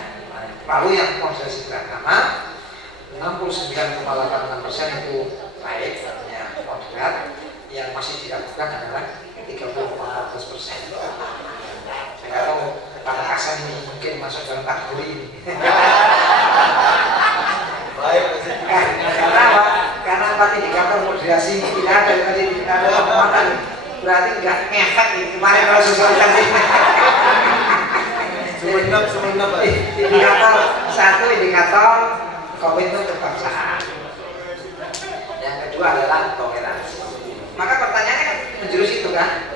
Lalu yang motivasi beragama 69,86% itu baik, artinya moderat. Yang masih dilakukan adalah 30,14%. Saya nggak tahu Pamekasan ini mungkin masuk dalam kategori ini. Baik, karena 4 indikator moderasi tidak ada tadi indikator penguatan, berarti nggak ngefek ini kemarin kalau sosialisasi. Indikator 1 indikator komitmen kebangsaan. Yang kedua adalah toleransi. Maka pertanyaannya kan menjurus itu kan?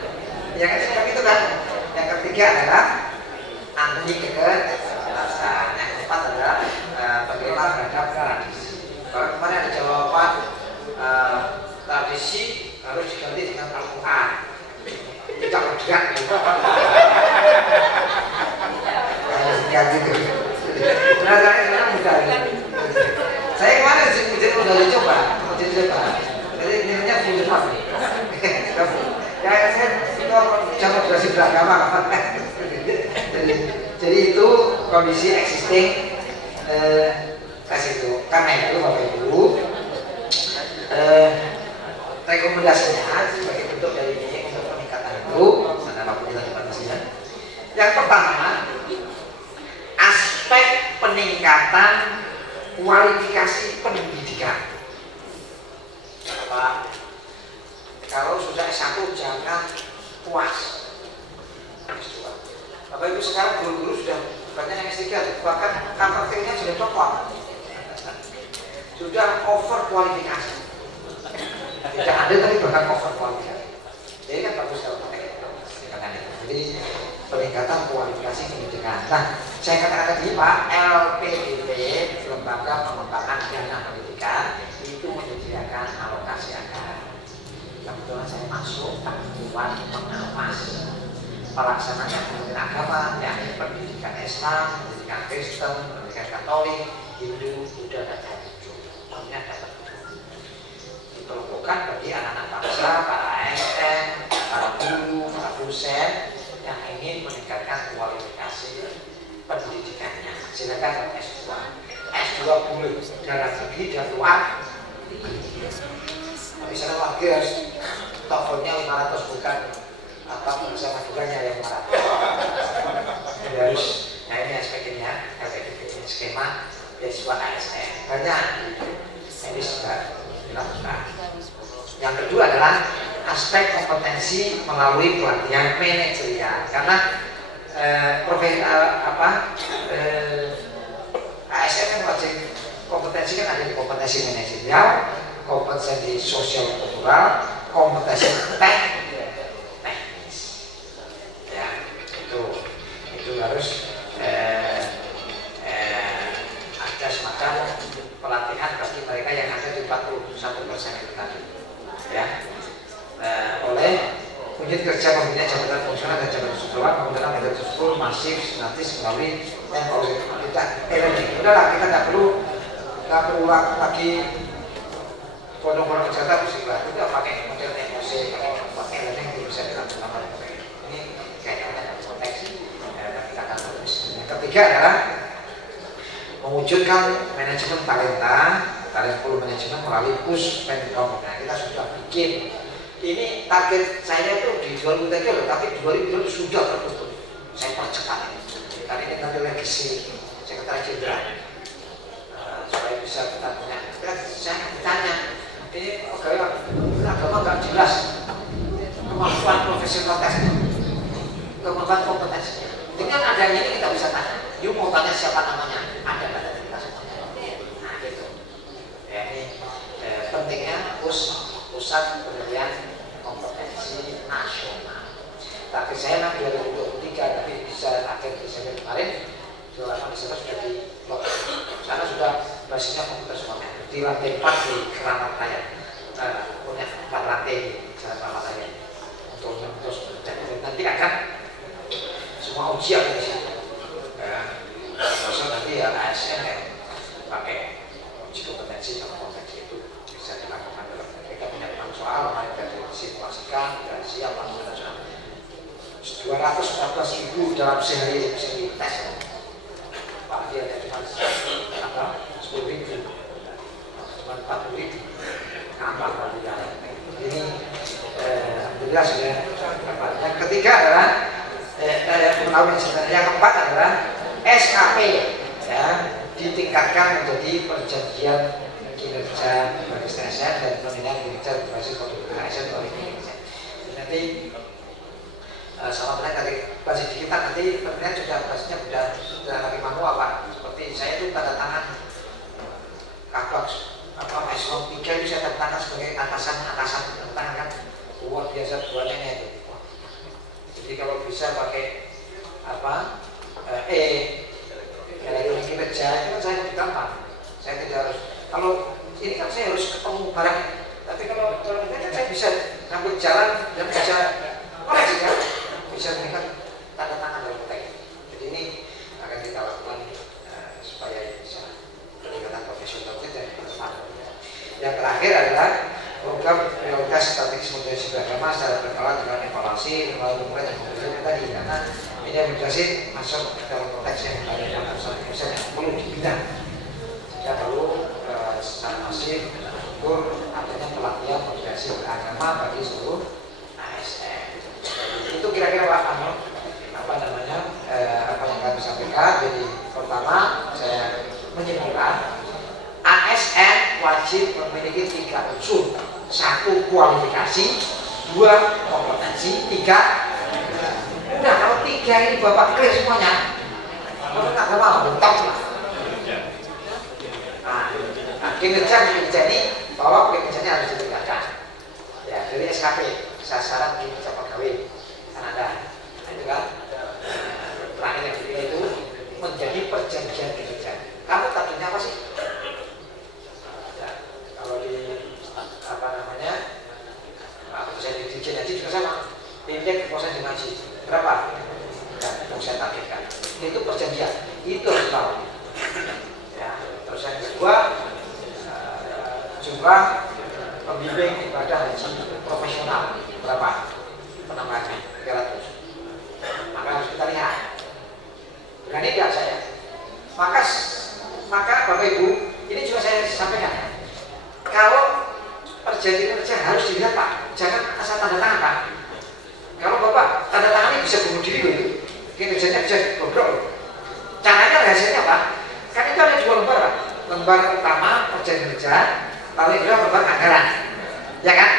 Yang ketiga itu kan? Yang ketiga adalah anti kekerasan. Yang keempat adalah bagaimana terhadap tradisi. Kalau kemarin ada jawaban tradisi harus diganti dengan Al-Quran. Tidak bergerak gitu. Gitu. Nah, saya mudah. Saya kemarin udah coba. Jadi nilainya full semua. Ya saya coba moderasi beragama. Jadi itu kondisi existing tes itu. Karena itu Bapak Ibu rekomendasinya sebagai bentuk dari untuk peningkatan itu ada apa pun rekomendasinya. Yang pertama, aspek peningkatan kualifikasi pendidikan. Pak, kalau sudah S1 jangan puas. Bapak Ibu sekarang guru-guru sudah banyak yang S3, bahkan KPT-nya sudah copot, sudah over kualifikasi. Tidak ada tapi bahkan over kualifikasi. Jadi kan bagus kalau pakai itu. Jadi peningkatan kualifikasi pendidikan. Nah, saya katakan tadi Pak, LPDP dana pendidikan itu menyediakan alokasi anggaran. Kebetulan saya masuk Dewan Pengawas pelaksanaan Kementerian Agama, yakni pendidikan Islam, pendidikan Kristen, pendidikan Katolik, Hindu, Buddha, dan Hindu. Banyak dapat diperuntukkan bagi anak-anak bangsa, para ASN, para guru, para dosen yang ingin meningkatkan kualifikasi pendidikannya. Silakan S2. S2 boleh dalam negeri dan luar. Tapi saya lagi harus TOEFL-nya 500 bukan apa bersama duanya yang 500. Jadi harus, nah ini aspeknya ada di skema beasiswa ASN banyak. Ini sudah dilakukan. Yang kedua adalah aspek kompetensi melalui pelatihan manajerial, karena ASN kan wajib kompetensi kan ada di kompetensi manajerial, kompetensi sosial kultural, kompetensi teknis. Ya, itu harus ada semacam pelatihan bagi mereka yang ada di 41% itu tadi. Ya, oleh unit kerja pembina jabatan fungsional dan jabatan struktural menggunakan metode tersebut masif sistematis melalui yang kalau kita udahlah kita nggak perlu lagi pondok-pondok wisata musibah itu pakai model emosi pakai learning itu bisa dilakukan. Ini kayaknya konteks kita akan terus. Yang ketiga adalah mewujudkan manajemen talent pool manajemen melalui push Pemkom. Nah, kita sudah bikin. Ini target saya itu di 2003 tapi 2000 sudah tertutup. Saya percepat karena ini nanti legacy Sekretariat Jenderal supaya bisa kita punya. Saya bertanya, ini agama nggak jelas kemampuan profesional tes, kemampuan kompetensinya. Dengan adanya ini kita bisa tanya. You mau tanya siapa namanya? Ada pada kita semuanya. Nah gitu. Ya, ini pentingnya pusat penelitian kompetensi nasional. Tapi saya nanti 2023 tapi bisa akhir Desember kemarin Jawa Desember sudah di sana sudah basisnya komputer semuanya di lantai 4 di Keramat Raya punya 4 lantai di Jalan Keramat Raya untuk nanti akan semua ujian di situ. Maksudnya nanti ya ASN yang pakai uji kompetensi sama kompetensi itu bisa dilakukan dalam kita punya soal mereka disituasikan dan siap langsung 214.000 dalam sehari tes. Pak dia cuma 10.000, cuma 40.000 tambah lagi. Ini alhamdulillah sudah. Yang ketiga adalah yang keempat adalah SKP ya, ditingkatkan menjadi perjanjian kinerja berbasis ASN dan pembinaan kinerja berbasis kode ASN oleh Indonesia. Nanti sama benar dari basis digital nanti pembinaan sudah basisnya sudah lagi manual Pak. Seperti saya itu tanda tangan kakak eselon 3 itu saya tanda tangan sebagai atasan tanda tangan kan luar biasa buatannya itu. Jadi kalau bisa pakai dari kinerja itu kan saya lebih gampang. Saya tidak harus kalau ini kan saya harus ketemu barang. Tapi kalau ini kan saya bisa ngambil jalan dan bisa koreksi kan, bisa memberikan tanda tangan dari mereka. Jadi ini akan kita lakukan supaya bisa peningkatan profesional dan bermanfaat. Yang terakhir adalah program prioritas strategis modernisasi beragama secara berkala dengan evaluasi melalui yang kemudian tadi karena ini modernisasi masuk dalam konteks yang ada yang perlu dibina. Kita perlu secara masif mengukur adanya pelatihan modernisasi beragama bagi seluruh ASN. Itu kira-kira Pak apa yang kami sampaikan. Jadi pertama saya menyimpulkan ASN wajib memiliki 3 unsur. 1 kualifikasi, 2 kompetensi, 3 udah kalau 3 ini Bapak clear semuanya. Kalau tak mau bentok lah. Nah, kinerja ini bahwa kinerjanya harus ditingkatkan. Ya, dari SKP sasaran kinerja pegawai kan ada. Nah, itu kan terakhir yang ketiga itu menjadi perjanjian kinerja. Kamu tadinya apa sih? jumlah pembimbing ibadah haji profesional berapa penambahannya? 300. Maka harus kita lihat. Berani tidak saya? Maka Bapak Ibu, ini juga saya sampaikan. Kalau perjanjian kerja harus dilihat Pak, jangan asal tanda tangan Pak. Kalau Bapak tanda tangan bisa bunuh diri loh itu, kerjanya bisa bobrok. Caranya rahasianya Pak, kan itu ada 2 lembar Pak. Lembar pertama perjanjian kerja, lalu yang kedua lembar anggaran, ya kan?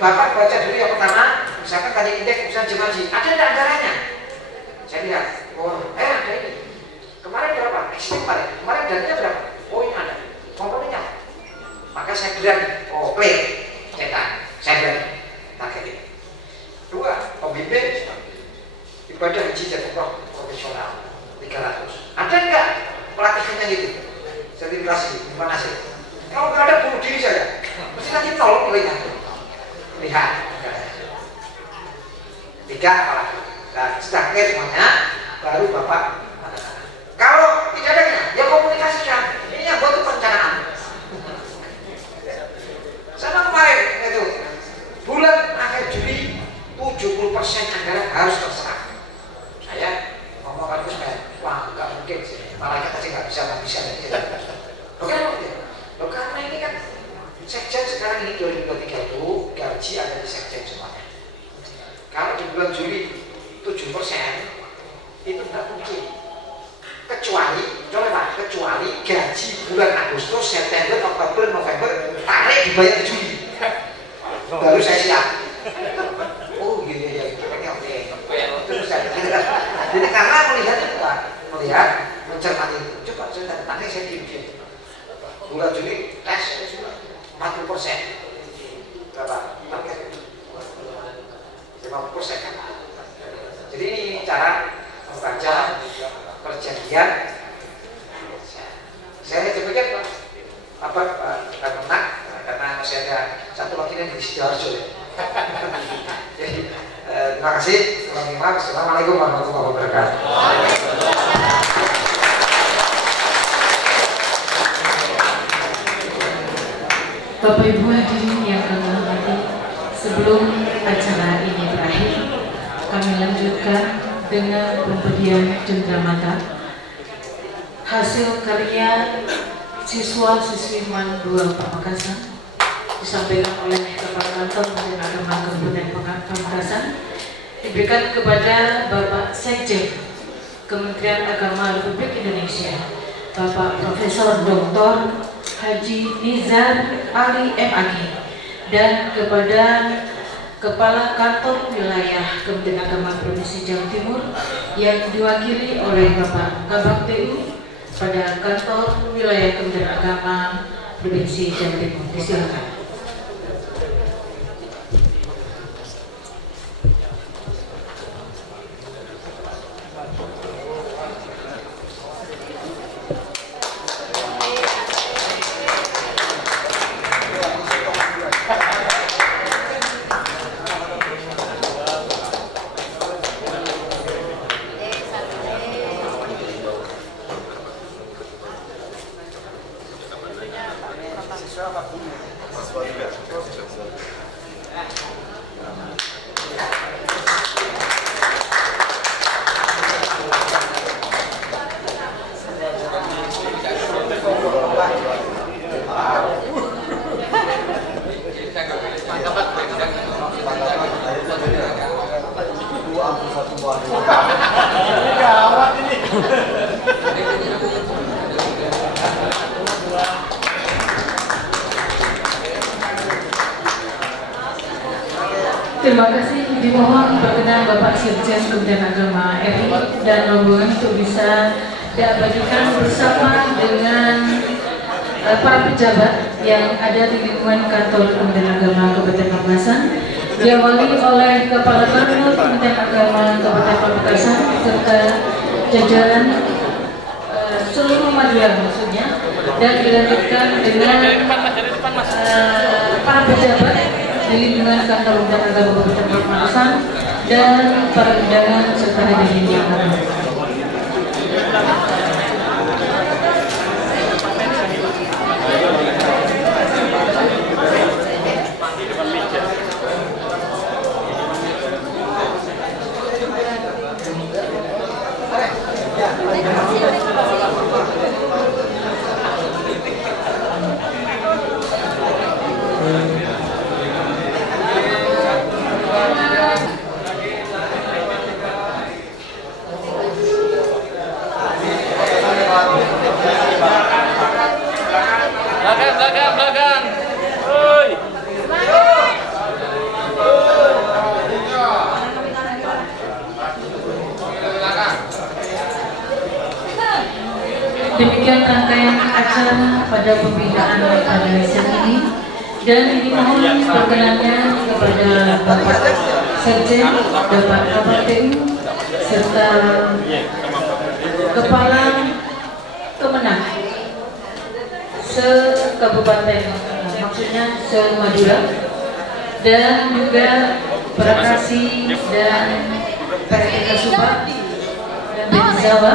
Bapak baca dulu yang pertama, misalkan tadi indeks misalnya jemaah haji, ada anggarannya. Saya lihat, oh ada ini. Kemarin berapa? Kemarin dananya berapa? Oh ini ada. Komponennya. Maka saya berani, oh clear, cetak, saya berani. Pakai ini. 2, pembimbing ibadah haji dan umroh profesional 300. Ada enggak pelatihannya gitu? Sertifikasi, gimana sih? Kalau nggak ada bunuh diri saja, mesti nanti tolong nilainya. Lihat. 3 apalagi. Nah, sudah clear semuanya, baru Bapak. Kalau tidak adanya, ya komunikasikan. Ini yang buat perencanaan. Sama kemarin itu bulan akhir Juli 70% anggaran harus terserah. Saya ngomong kan wah nggak mungkin sih. Malaikat aja nggak bisa. Bagaimana mungkin? Loh karena ini kan sekjen sekarang ini 2023 itu gaji ada di sekjen semuanya. Kalau di bulan Juli 7% itu tidak mungkin. Kecuali gaji bulan Agustus, September, Oktober, November tarik dibayar di Juli. Baru saya siap. Oh iya. Terus saya jadi karena melihat itu Pak, mencermati itu. Coba saya tanya saya diuji. Bulan Juli tes 40%. Berapa? Target 50% kan? Jadi ini cara membaca perjanjian. Saya coba karena saya ada satu lagi yang di Sidoarjo ya. Jadi terima kasih. Assalamualaikum warahmatullahi wabarakatuh. Bapak Ibu hadirin yang kami hormati, sebelum acara ini berakhir, kami lanjutkan dengan pemberian cenderamata hasil karya siswa-siswi MAN 2 Pamekasan disampaikan oleh Kepala Kantor Kementerian Agama Kabupaten Pamekasan, diberikan kepada Bapak Sekjen Kementerian Agama Republik Indonesia, Bapak Profesor Dr. Haji Nizar Ali MAG, dan kepada Kepala Kantor Wilayah Kementerian Agama Provinsi Jawa Timur yang diwakili oleh Bapak Kabak TU pada Kantor Wilayah Kementerian Agama Provinsi Jawa Timur. Disilakan. Terima kasih. Dimohon berkenan Bapak Sekjen Kementerian Agama RI dan rombongan untuk bisa diabadikan bersama dengan para pejabat yang ada di lingkungan Kantor Kementerian Agama Kabupaten Pamekasan, diawali oleh Kepala Kantor Kementerian Agama Kabupaten Pamekasan serta jajaran seluruh Madura maksudnya, dan dilanjutkan dengan para pejabat di lingkungan Kantor Kementerian Agama Kabupaten Pamekasan dan para undangan serta hadirin yang hormat. belakang. Oi. Demikian rangkaian acara pada pembinaan pada siang ini, dan dimohon perkenannya kepada Bapak Sekjen, Bapak KPU, serta Kepala Kemenang se-Kabupaten, maksudnya se-Madura, dan juga Prakasi dan PRT Subak dan Beni Jawa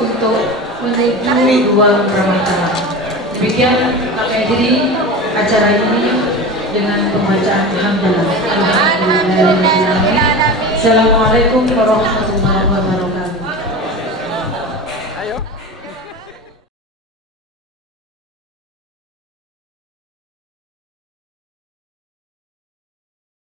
untuk menuju ruang ramah-ramah. Demikian kami akhiri acara ini dengan pembacaan hamdalah. Assalamualaikum warahmatullahi wabarakatuh.